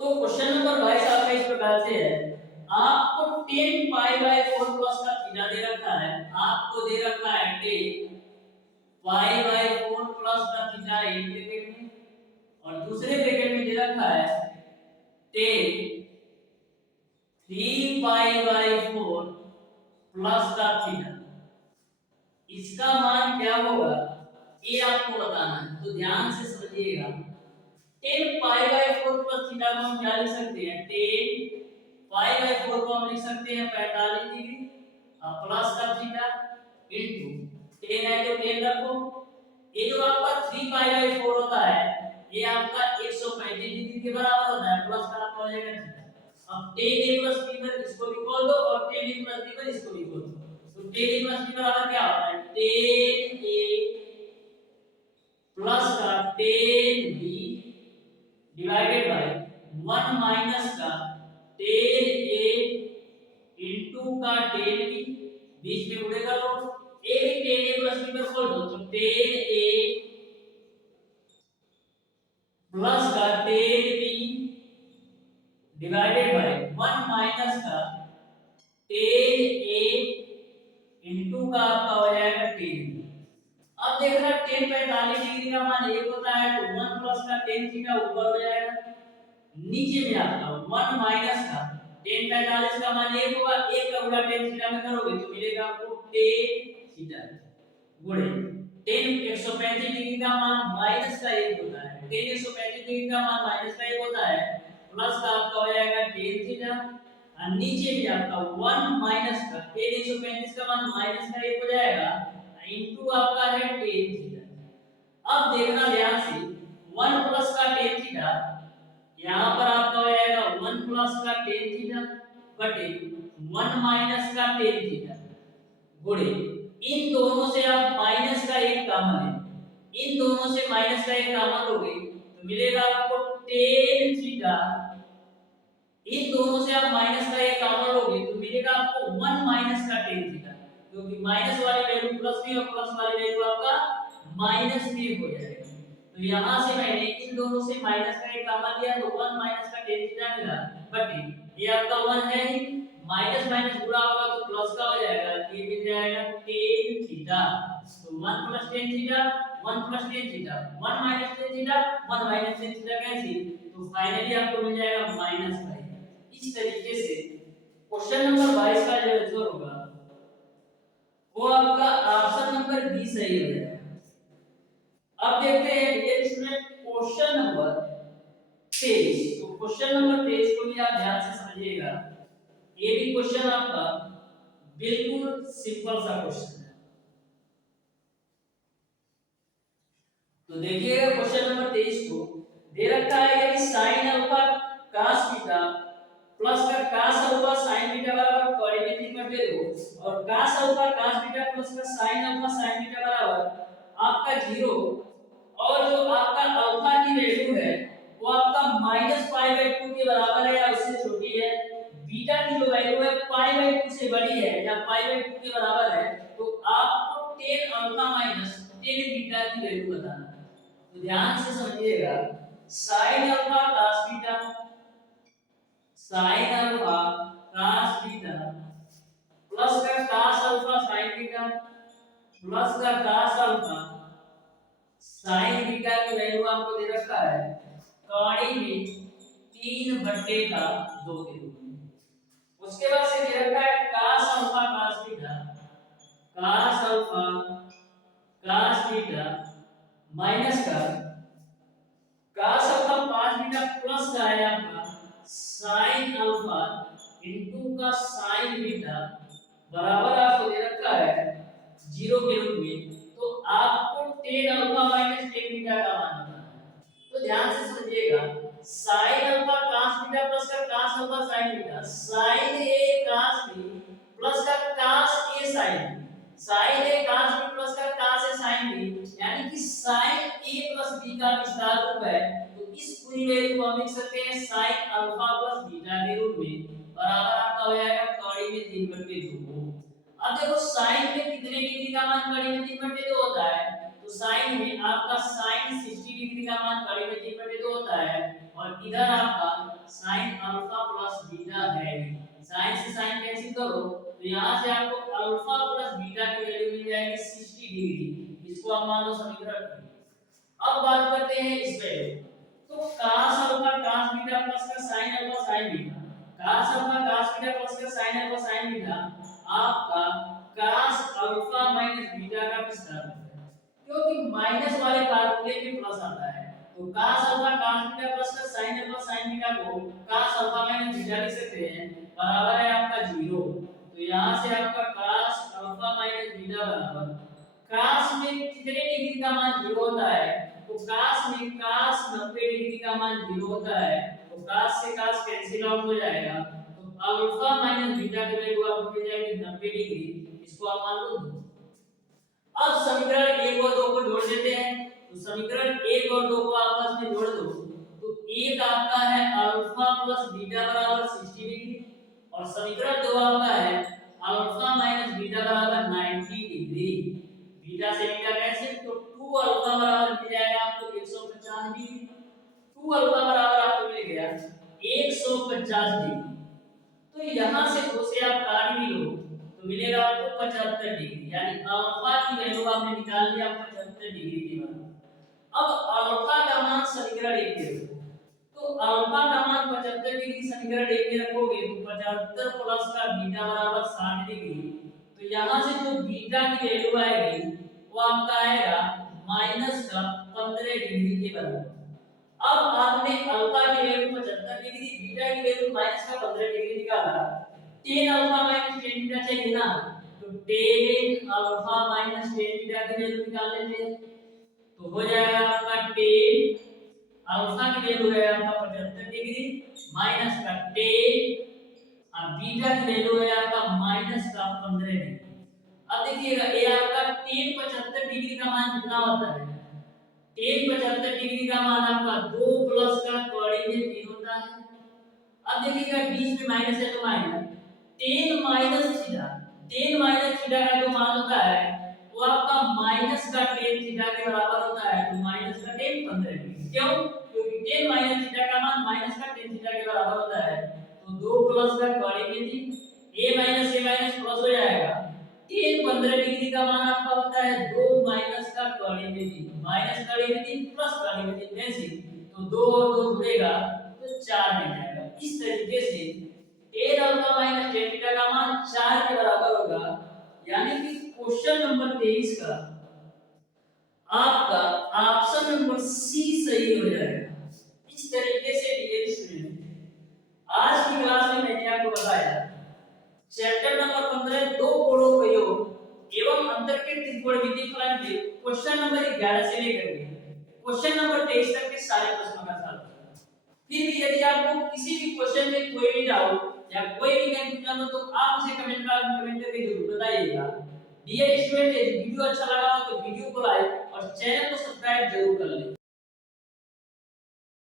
तो क्वेश्चन नंबर 22 आपका इस प्रकार से है। आपको 10 पाई बाय 4 प्लस का थीटा दे रखा है। आपको दे रखा है 10 पाई बाय 4 प्लस का थीटा एक ब्रैकेट में और दूसरे ब्रैकेट में दे रखा है 10 3 पाई बाय 4 प्लस का थीटा। इसका मान क्या होगा ये आपको बताना है तो ध्यान से समझिएगा। 10 पाई बाय 4 प्लस थीटा को हम क्या लिख सकते हैं 10 पाई बाय 4 को हम लिख सकते हैं 45 डिग्री और प्लस का थीटा इनटू 10 है तो 10 रखो। ये जो आपका 3 पाई बाय 4 होता है ये आपका 135 डिग्री के बराबर होता है प्लस का आपका हो जाएगा थीटा। अब 10a प्लस b पर इसको भी खोल दो और 10a प्लस b पर इसको भी खोल दो तो 10a प्लस b बराबर क्या होता है 10a प्लस का 10b डिवाइडेड बाय 1 माइनस का 10a इनटू का 10b बीच में गुणे कर लो a भी 10a प्लस b पर खोल दो तो 10a प्लस का 10b डिवाइडेड बाय 1 माइनस का 10a इनटू का आपका हो जाएगा 10b। अब देख रहा 10 45 डिग्री का मान 1 होता है तो 1 प्लस का 10 थीटा ऊपर हो जाएगा। नीचे में आपका 1 माइनस का 10 45 का मान 1 होगा 1 का गुणा 10 थीटा में करोगे तो मिलेगा आपको 10 थीटा गुणे 10 135 डिग्री का मान माइनस का 1 होता है 10 135 डिग्री का मान माइनस का 1 होता है प्लस का आपका हो जाएगा 10 थीटा और नीचे में आपका 1 माइनस का 10 135 का मान माइनस का 1 हो जाएगा इनटू आपका है 10 थीटा। अब देखना ध्यान से 1 प्लस का 10 थीटा यहाँ पर आपका हो जाएगा 1 प्लस का 10 थीटा बटे 1 माइनस का 10 थीटा गुणे इन दोनों से आप माइनस का एक कॉमन ले इन दोनों से माइनस का एक कॉमन लोगे तो मिलेगा आपको 10 थीटा। इन दोनों से आप माइनस का एक कॉमन लोगे तो मिलेगा आपको 1 माइनस का 10 थीटा क्योंकि माइनस वाली वैल्यू प्लस में और प्लस वाली वैल्यू आपका माइनस में हो जाएगा। तो यहां से मैंने इन दोनों से माइनस का एक कॉमन लिया तो 1 माइनस का 10 थीटा मिला बट ये आपका 1 है ही माइनस माइनस गुणा होगा तो प्लस का हो जाएगा ये मिल जाएगा 10 थीटा। तो 1 plus 10 theta 1 plus 10 theta 1 minus 10 theta 1 minus 10 theta cancel तो फाइनली आपको मिल जाएगा -5। इस तरीके से क्वेश्चन नंबर 22 का जो आंसर होगा वो आपका ऑप्शन नंबर बी सही हो जाएगा। अब देखते हैं डियर स्टूडेंट क्वेश्चन नंबर 23। तो क्वेश्चन नंबर 23 को भी आप ध्यान से समझिएगा। ये भी क्वेश्चन आपका बिल्कुल सिंपल सा क्वेश्चन है। तो देखिएगा क्वेश्चन नंबर 23 को दे रखा है यदि sin alpha cos theta plus का cos अल्फा sin थीटा बराबर cos में 3 पे दो और cos alpha cos beta plus का sin अल्फा sin बीटा बराबर आपका 0 और जो आपका अल्फा की वैल्यू है वो आपका -π/2 के बराबर है या उससे छोटी है, बीटा की जो वैल्यू है π/2 से बड़ी है या π/2 के बराबर है, तो आपको tan alpha minus tan beta की वैल्यू बताना है। तो ध्यान से समझिएगा, sin alpha cos beta sin alpha cos beta plus का cos alpha sin beta plus का cos अल्फा sin बीटा की वैल्यू आपको दे रखा है कौड़ी में 3/2 के रूप में। उसके बाद से दे रखा है cos alpha cos beta cos alpha cos beta minus का cos alpha cos beta plus का है आपका sin अल्फा इनटू का sin बीटा बराबर आपको दे रखा है 0 के रूप में। तो आपको tan alpha minus tan beta का मान बताना है। तो ध्यान से समझिएगा, sin alpha cos beta plus का cos alpha sin beta sin a cos b plus का cos a sin b sin a cos b plus का cos a sin b यानी कि sin a प्लस b का विस्तार रूप है। तो इस पूरी वैल्यू को हम लिख सकते हैं sin अल्फा प्लस बीटा के रूप में बराबर आपका हो जाएगा कौड़ी में 3/2। अब देखो sin में कितने डिग्री का मान कड़ी में 3/2 होता है, तो sin में आपका sin 60 डिग्री का मान कड़ी में 3/2 होता है और इधर आपका sin अल्फा प्लस बीटा है। sin से sin कैंसिल करो तो यहां से आपको अल्फा प्लस बीटा की वैल्यू मिल जाएगी 60 डिग्री। इसको आप मान लो समीकरण। अब बात करते हैं इस पे, तो cos alpha cos beta plus का sin alpha sin beta cos alpha cos beta plus का sin अल्फा sin बीटा आपका cos अल्फा माइनस बीटा का विस्तार है, क्योंकि माइनस वाले फार्मूले में प्लस आता है। तो cos alpha cos beta plus का sin अल्फा sin बीटा को cos अल्फा माइनस बीटा लिख सकते हैं बराबर है आपका 0। तो यहां से आपका cos अल्फा माइनस बीटा बराबर cos में कितने डिग्री का मान 0 होता है, तो cos में cos 90 डिग्री का मान 0 होता है। तो cos से cos कैंसिल आउट हो जाएगा, तो अल्फा माइनस बीटा की वैल्यू आपको मिल जाएगी 90 डिग्री। इसको आप मान लो 2। अब समीकरण 1 और 2 को जोड़ देते हैं। तो समीकरण 1 और 2 को आपस में जोड़ दो तो एक आपका है अल्फा प्लस बीटा बराबर 60 डिग्री और समीकरण 2 आपका है अल्फा माइनस बीटा बराबर 90 डिग्री। बीटा से बीटा कैंसिल, तो 2 अल्फा बराबर मिल जाएगा आपको 150 डिग्री। 2 अल्फा बराबर आपको मिल गया 150 डिग्री। तो यहां से 2 से आप काट भी लो तो मिलेगा आपको 75 डिग्री, यानी अल्फा की वैल्यू आपने निकाल लिया 75 डिग्री के बराबर। अब अल्फा का मान समीकरण 1 में रखो, तो अल्फा का मान 75 डिग्री समीकरण 1 में रखोगे तो 75 प्लस का बीटा बराबर 60 डिग्री। तो यहां से जो बीटा की वैल्यू आएगी वो आपका आएगा माइनस का 15 डिग्री के बराबर। अब आपने अल्फा की वैल्यू 75 डिग्री, बीटा की वैल्यू माइनस का 15 डिग्री निकाला। tan alpha minus tan beta चाहिए ना, तो tan alpha minus tan beta की वैल्यू निकाल लेते हैं। तो हो जाएगा आपका tan अल्फा की वैल्यू है आपका 75 डिग्री माइनस का tan और बीटा की वैल्यू है आपका माइनस का 15 डिग्री। अब देखिएगा ये आपका tan 75 डिग्री का मान कितना होता है, tan 75 डिग्री का मान आपका 2 प्लस का कौड़ी में 3 होता है। अब देखिएगा बीच में माइनस है तो माइनस tan माइनस थीटा का जो मान होता है वो आपका माइनस का tan थीटा के बराबर होता है। तो माइनस का tan 15 डिग्री, क्यों? क्योंकि tan माइनस थीटा का मान माइनस का tan थीटा के बराबर होता है। तो 2 प्लस का कौड़ी में 3 a माइनस प्लस हो जाएगा। tan 15 डिग्री का मान आपका होता है 2 माइनस का कौड़ी में 3 माइनस कौड़ी में 3 प्लस कौड़ी में 3 कैंसिल, तो 2 और 2 जुड़ेगा तो 4 मिल जाएगा। इस तरीके से tan alpha minus tan beta का मान 4 के बराबर होगा, यानी कि क्वेश्चन नंबर 23 का आपका ऑप्शन नंबर सी सही हो जाएगा। इस तरीके से डियर स्टूडेंट आज की क्लास में मैंने आपको बताया चैप्टर नंबर 15 दो कोणों का योग एवं अंतर के त्रिकोणमितीय फलन के क्वेश्चन नंबर 11 से लेकर क्वेश्चन नंबर 23 तक के सारे प्रश्नों का सॉल्व। फिर भी यदि आप आपको किसी भी क्वेश्चन में कोई भी डाउट या कोई भी कंफ्यूजन हो तो आप मुझे कमेंट करके जरूर बताइएगा। डियर स्टूडेंट, यदि वीडियो अच्छा लगा हो तो वीडियो को लाइक और चैनल को सब्सक्राइब जरूर